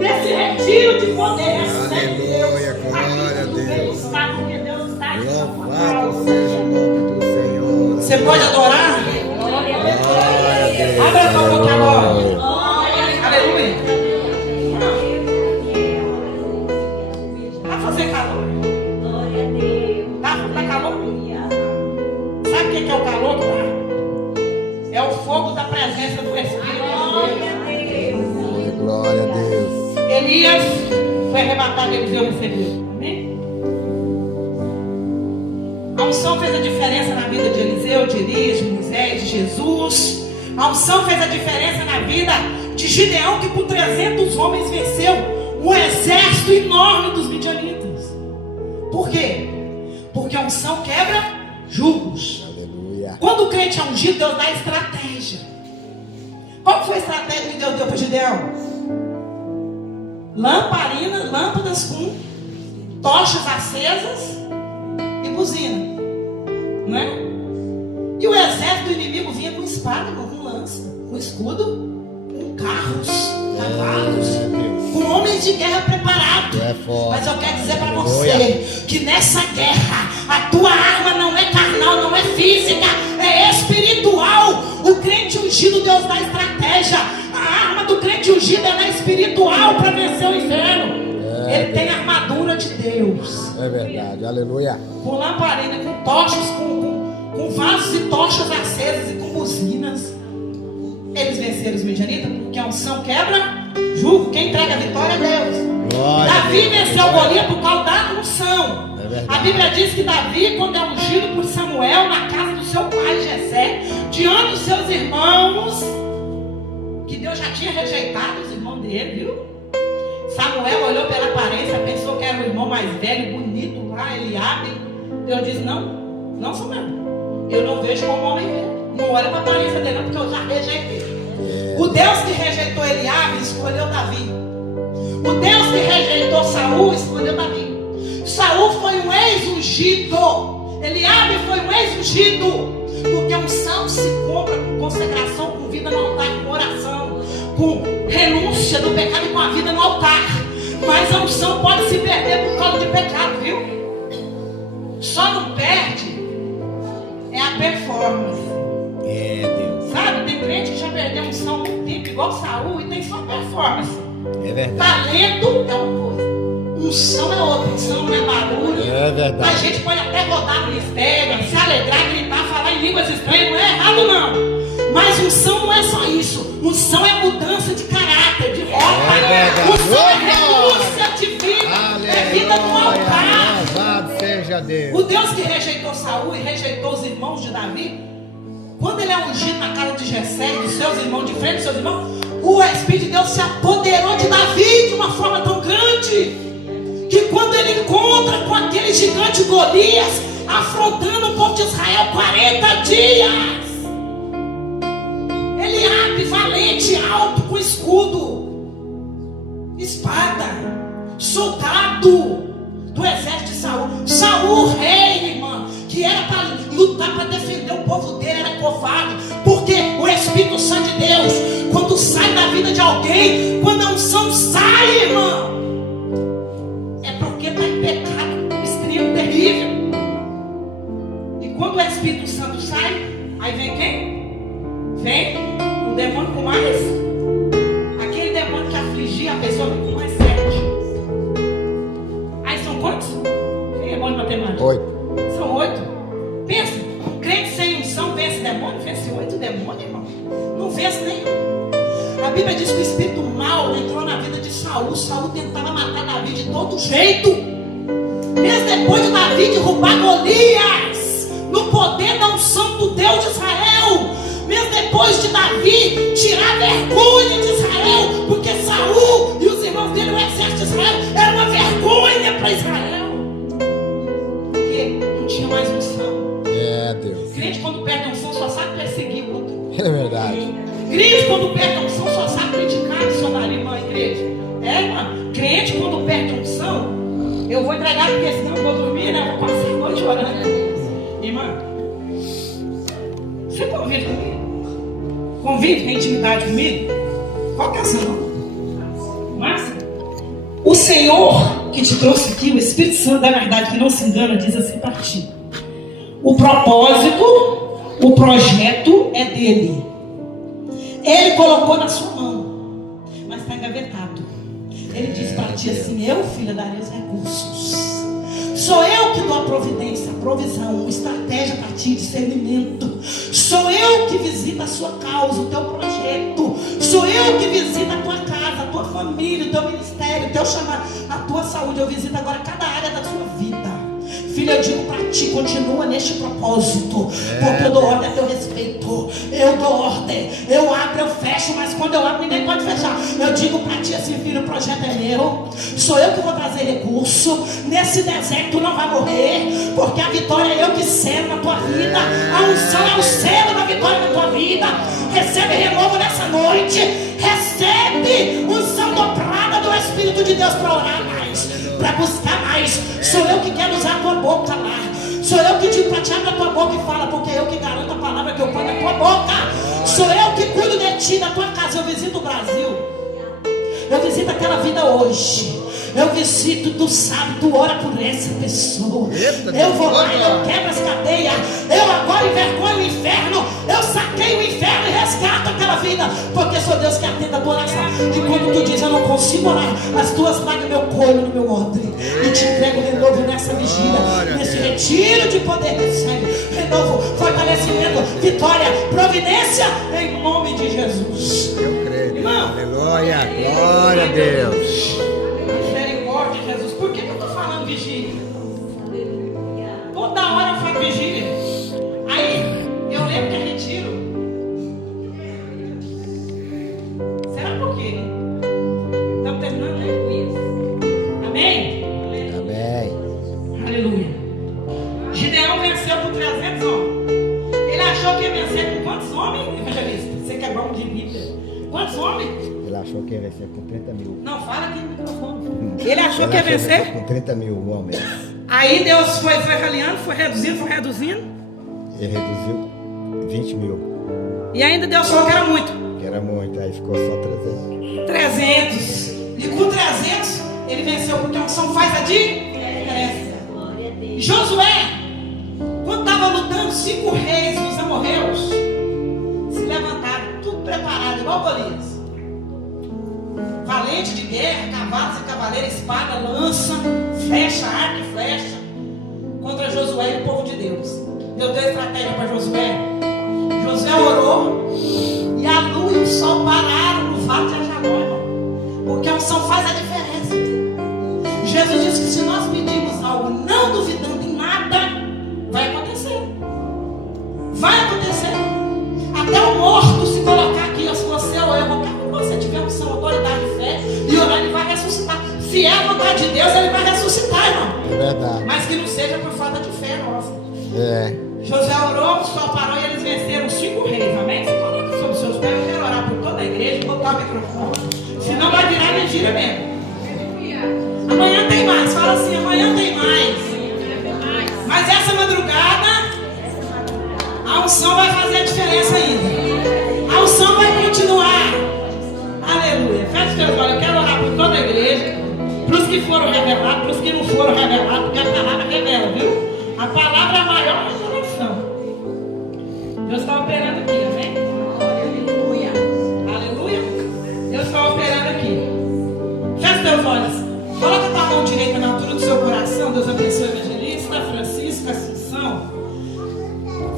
nesse retiro de poder. Recebe Deus. Aquilo que tu veio buscar, porque Deus está aqui. Louvado seja o nome do Senhor. Você pode adorar? Abre a tua boca agora. Aleluia. Vai fazer calor. Tá calor? Sabe o que é o calor? É o fogo da presença do Espírito de Deus. Glória a Deus. Elias foi arrebatado e Eliseu recebeu. Amém? A unção fez a diferença na vida de Eliseu, de Elias, de Moisés, de Jesus. A unção fez a diferença na vida de Gideão, que por 300 homens venceu um exército enorme dos midianitas. Por quê? Porque a unção quebra julgos. Aleluia. Quando o crente é ungido, Deus dá estratégia. Qual foi a estratégia que Deus deu para Gideão? Lâmpadas com tochas acesas e buzina, não é? E o exército do inimigo vinha com espada, com lança, com escudo, com carros, cavalos, com homens de guerra preparados. Mas eu quero dizer para você que nessa guerra a tua arma não é carnal, não é física, é espiritual. O crente ungido, Deus dá estratégia. A arma do crente ungido é espiritual para vencer o inferno. Ele tem a armadura de Deus. É verdade, aleluia. Com lamparina, com tochas, com vasos e tochas acesas e com buzinas. Eles venceram os midianitas porque a unção quebra julgo. Quem entrega a vitória é Deus. Glória Davi a Deus. venceu Golias por causa da unção. A Bíblia diz que Davi, quando é ungido por Samuel na casa do seu pai Jessé, diante dos seus irmãos, que Deus já tinha rejeitado os irmãos dele, viu? Samuel olhou pela aparência, pensou que era o irmão mais velho, bonito lá, Eliabe. Deus disse: não, Samuel, eu não vejo como homem vê. Não olha para a aparência dele, não, porque eu já rejeitei. O Deus que rejeitou Eliabe escolheu Davi. O Deus que rejeitou Saul escolheu Davi. Saul foi um ex-ungido. Eliabe foi um ex-ungido. Porque a unção se compra com consagração, com vida no altar, com oração, com renúncia do pecado e com a vida no altar. Mas a unção pode se perder por causa de pecado, viu? Só não perde é a performance. Deus. Sabe, tem crente que já perdeu unção há muito tempo, igual Saul, e tem só performance. É verdade. Talento é uma coisa, unção é outra. Unção não é barulho. É verdade. A gente pode até rodar no ministério, se alegrar, gritar, falar em línguas estranhas, não é errado não. Mas unção não é só isso. Unção é mudança de caráter, de rota. Unção é renúncia de vida, é vida no altar. Louvado seja Deus. O Deus que rejeitou Saul e rejeitou os irmãos de Davi, quando ele é ungido na casa de Jessé, dos seus irmãos, de frente dos seus irmãos, o Espírito de Deus se apoderou de Davi de uma forma tão grande, que quando ele encontra com aquele gigante Golias, afrontando o povo de Israel 40 dias, Eliabe, valente, alto, com escudo, espada, soldado do exército de Saul. Saul, rei, irmã, que era para lutar, para defender o povo dele, era covarde. Porque o Espírito Santo de Deus, quando sai da vida de alguém, quando a unção sai, irmã, é porque está em pecado extremo, terrível. E quando o Espírito Santo sai, aí vem quem? Vem o demônio com mais. Aquele demônio que afligia a pessoa com mais 7. Aí são quantos? Quem é bom de matemática? 8. São 8. Pensa, um crente sem unção vence demônio? Vence 8 demônios, irmão? Não vence nenhum. A Bíblia diz que o espírito mau entrou na vida de Saul. Saul tentava matar Davi de todo jeito. Mesmo depois de Davi derrubar Golias, no poder da unção do Deus de Israel. Mesmo depois de Davi tirar a vergonha de Israel, porque Saul e os irmãos dele, o exército de Israel, era uma vergonha para Israel, porque não tinha mais unção. Deus. Crente, quando perde a unção, só sabe perseguir o outro. É verdade. Crente, quando perde a unção, só sabe criticar, missionário, irmã, igreja. Irmã, crente, quando perde a unção, eu vou entregar, porque senão eu vou dormir, né? Eu vou passar a noite orando. Irmã, você convive comigo? Convive, tem intimidade comigo? Qual que é a sua nome? Márcia? O Senhor que te trouxe aqui, o Espírito Santo da verdade, que não se engana, diz assim para ti: o propósito, o projeto é dele. Ele colocou na sua mão, mas está engavetado. Ele diz para ti assim: eu, filha, darei os recursos. Sou eu que dou a providência, a provisão, estratégia para ti, discernimento. Sou eu que visito a sua causa, o teu projeto. Sou eu que visito a tua casa, a tua família, o teu ministério, o teu chamado, a tua saúde. Eu visito agora cada área da sua vida. Filho, eu digo para ti, continua neste propósito, porque eu dou ordem a teu respeito. Eu dou ordem, eu abro, eu fecho, mas quando eu abro ninguém pode fechar. Eu digo para ti assim, filho, o projeto é meu, sou eu que vou trazer recurso. Nesse deserto tu não vai morrer, porque a vitória é eu que selo na tua vida. A unção é o selo da vitória na tua vida. Recebe renovo nessa noite, recebe unção dobrada do Espírito de Deus para orar mais, para buscar mais. Sou eu que quero usar a tua boca lá. Sou eu que digo para te abrir a tua boca e fala, porque é eu que garanto a palavra que eu ponho na tua boca. Sou eu que cuido de ti, da tua casa. Eu visito o Brasil, eu visito aquela vida hoje. Eu visito, tu sabe, tu ora por essa pessoa. Eu vou lá e eu quebro as cadeias. Eu agora envergonho o inferno. Eu saquei o inferno e resgato aquela vida. Porque sou Deus que atende a tua oração. E quando tu diz, eu não consigo orar, as tuas lágrimas eu colho no meu odre. E te entrego renovo nessa vigília, nesse retiro de poder. Recebe renovo, fortalecimento, vitória, providência, em nome de Jesus. Eu creio. Irmão, Aleluia, glória a Deus. Jesus, por que eu estou falando vigília? Toda hora eu falo vigília. Aí eu lembro que é retiro. Será por quê? Estamos terminando, né? Amém? Amém. Aleluia. Gideão venceu por 300 homens. Ele achou que ia vencer com quantos homens, evangelista? Você que é bom de Bíblia. Quantos homens? Ele achou que ia vencer com 30 mil. Não, fala aqui no microfone. Ele achou que ia vencer? Com 30 mil homens. Aí Deus foi raliando, foi reduzindo. Ele reduziu 20 mil. E ainda Deus falou que era muito. Que era muito, aí ficou só 300. 300. E com 300 ele venceu, porque a unção faz a diferença. Josué, quando estava lutando, 5 reis dos amorreus se levantaram, tudo preparado, igual Golias. Valente de guerra, cavalos e cavaleiros, espada, lança, flecha, arco e flecha, contra Josué e o povo de Deus. Deus deu estratégia para Josué. Josué orou e a lua e o sol pararam no vale de Ajalon, irmão, porque a unção faz a diferença. Jesus disse que se nós pedirmos algo não duvidando em nada, vai acontecer. Vai acontecer. Até o morto se colocar aqui, se você ou eu, qualquer que você tiver unção, autoridade e fé, e orar, ele vai ressuscitar. Se é a vontade de Deus, ele vai ressuscitar, irmão. É verdade. Mas que não seja por falta de fé nossa. É. Josué orou, o sol parou e eles venceram 5 reis, amém? Você coloca sobre os seus pés, eu quero orar por toda a igreja e botar o microfone. Senão vai virar mentira mesmo. Amanhã tem mais, fala assim, amanhã tem mais. Mas essa madrugada, a unção vai fazer a diferença ainda. A unção vai continuar. Aleluia. Feche os teus olhos. Eu quero orar por toda a igreja, para os que foram revelados, para os que não foram revelados, porque a palavra revela, viu? A palavra é a maior revelação. Deus está operando aqui, amém? Aleluia. Aleluia. Deus está operando aqui. Feche os teus olhos. Coloca a tua mão direita na altura do seu coração. Deus abençoe a evangelista, Francisca, Assunção.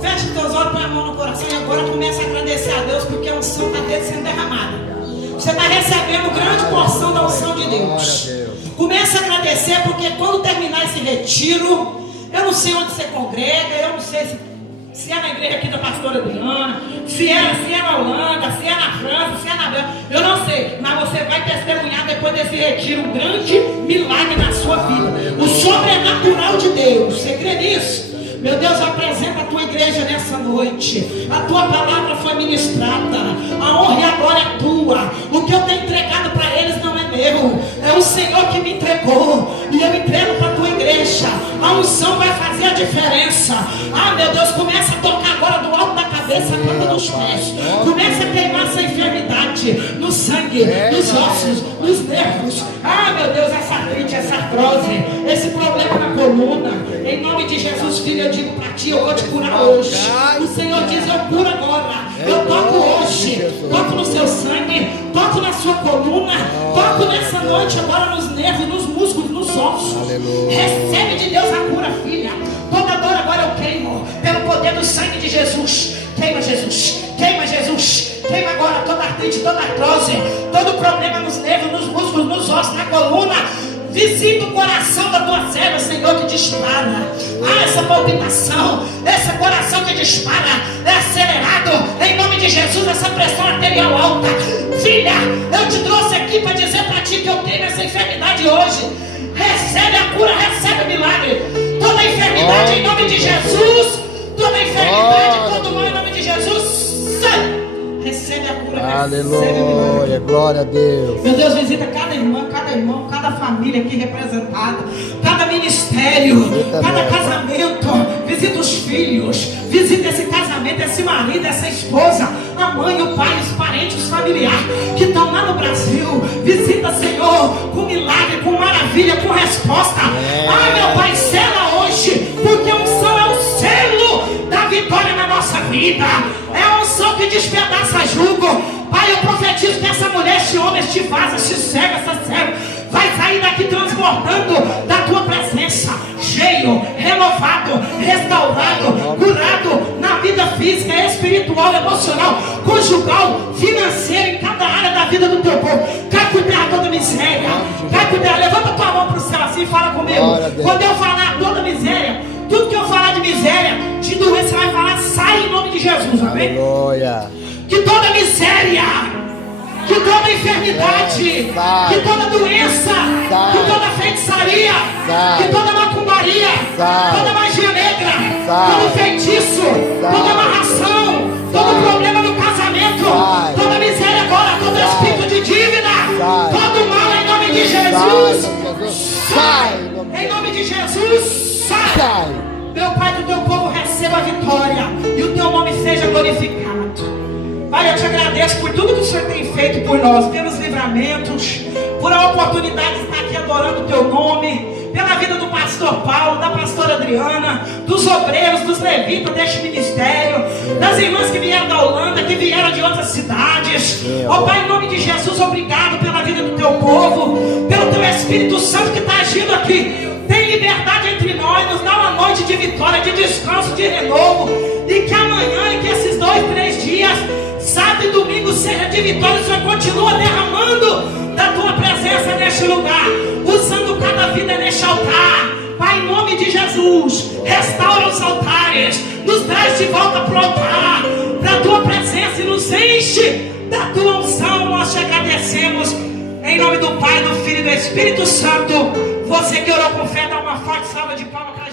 Feche os teus olhos, põe a mão no coração e agora começa a agradecer a Deus, porque a unção está dele sendo derramada. Você está recebendo grande porção da unção de Deus. Comece a agradecer, porque quando terminar esse retiro, eu não sei onde você congrega, eu não sei se é na igreja aqui da pastora Adriana, se é na Holanda, se é na França, se é na Bélgica, eu não sei, mas você vai testemunhar depois desse retiro um grande milagre na sua vida. O sobrenatural de Deus, você crê nisso? Meu Deus, apresenta a tua igreja nessa noite. A tua palavra foi ministrada. A honra e a glória é tua. O que eu tenho entregado para eles não é meu, é o Senhor que me entregou. E eu entrego para a tua igreja. A unção vai fazer a diferença. Ah, meu Deus, começa a tocar agora do alto da cabeça à planta dos pés. Começa a queimar essa enfermidade no sangue, nos ossos, nos nervos. Ah, meu Deus, essa artrite, essa artrose, esse problema na coluna. Em nome de Jesus, filho, eu digo para ti, eu vou te curar hoje. O Senhor diz, eu curo agora. Eu toco hoje, toco no seu sangue, toco na sua coluna, toco nessa noite agora nos nervos, nos músculos, nos ossos. Recebe de Deus a cura, filha. Toda dor agora eu queimo, pelo poder do sangue de Jesus. Queima Jesus, queima Jesus. Queima agora toda artrite, toda artrose, todo problema nos nervos, nos músculos, nos ossos, na coluna. Visita o coração da tua serva, Senhor, que dispara. Essa palpitação, esse coração que dispara, é acelerado, em nome de Jesus, essa pressão arterial alta. Filha, eu te trouxe aqui para dizer para ti que eu tenho essa enfermidade hoje. Recebe a cura, recebe o milagre. Toda enfermidade em nome de Jesus, toda enfermidade, todo mal em nome de Jesus, sai. Recebe a cura, aleluia, glória a Deus. Meu Deus, visita cada irmã, cada irmão, cada família aqui representada, cada ministério, cada casamento. Visita os filhos, visita esse casamento, esse marido, essa esposa, a mãe, o pai, os parentes, os familiares que estão lá no Brasil. Visita, Senhor, com milagre, com maravilha, com resposta. Ai, meu Pai, sela hoje, porque a unção é o selo da vitória na nossa vida. É a unção que despedaça jugo. Pai, eu profetizo que essa mulher, este homem, este vaso, este cego, essa cega vai sair daqui transbordando da tua presença, cheio, renovado, restaurado, curado na vida física, espiritual, emocional, conjugal, financeira, em cada área da vida do teu povo. Cai por terra toda miséria, cai por terra. Levanta tua mão para o céu assim e fala comigo. Quando eu falar toda miséria, tudo que eu falar de miséria, de doença, você vai falar, sai em nome de Jesus, amém? Aleluia. Que toda miséria, que toda enfermidade, que toda doença, que toda feitiçaria, que toda macumbaria, toda magia negra, todo feitiço, toda amarração, todo problema no casamento, toda miséria agora, todo espírito de dívida, todo mal em nome de Jesus, sai! Em nome de Jesus, sai! Meu Pai, que o teu povo receba a vitória e o teu nome seja glorificado. Pai, eu te agradeço por tudo que o Senhor tem feito por nós, pelos livramentos, por a oportunidade de estar aqui adorando o teu nome, pela vida do pastor Paulo, da pastora Adriana, dos obreiros, dos levitas deste ministério, das irmãs que vieram da Holanda, que vieram de outras cidades. Ó Pai, em nome de Jesus, obrigado pela vida do teu povo, pelo teu Espírito Santo que está agindo aqui. Tem liberdade entre nós, nos dá uma noite de vitória, de descanso, de renovo, e que amanhã e que esses 2, 3 dias, sábado e domingo, seja de vitória. O Senhor continua derramando da tua presença neste lugar, usando cada vida neste altar. Pai, em nome de Jesus, restaura os altares, nos traz de volta para o altar, para a tua presença, e nos enche da tua unção. Nós te agradecemos, em nome do Pai, do Filho e do Espírito Santo. Você que orou com fé, dá uma forte salva de palmas.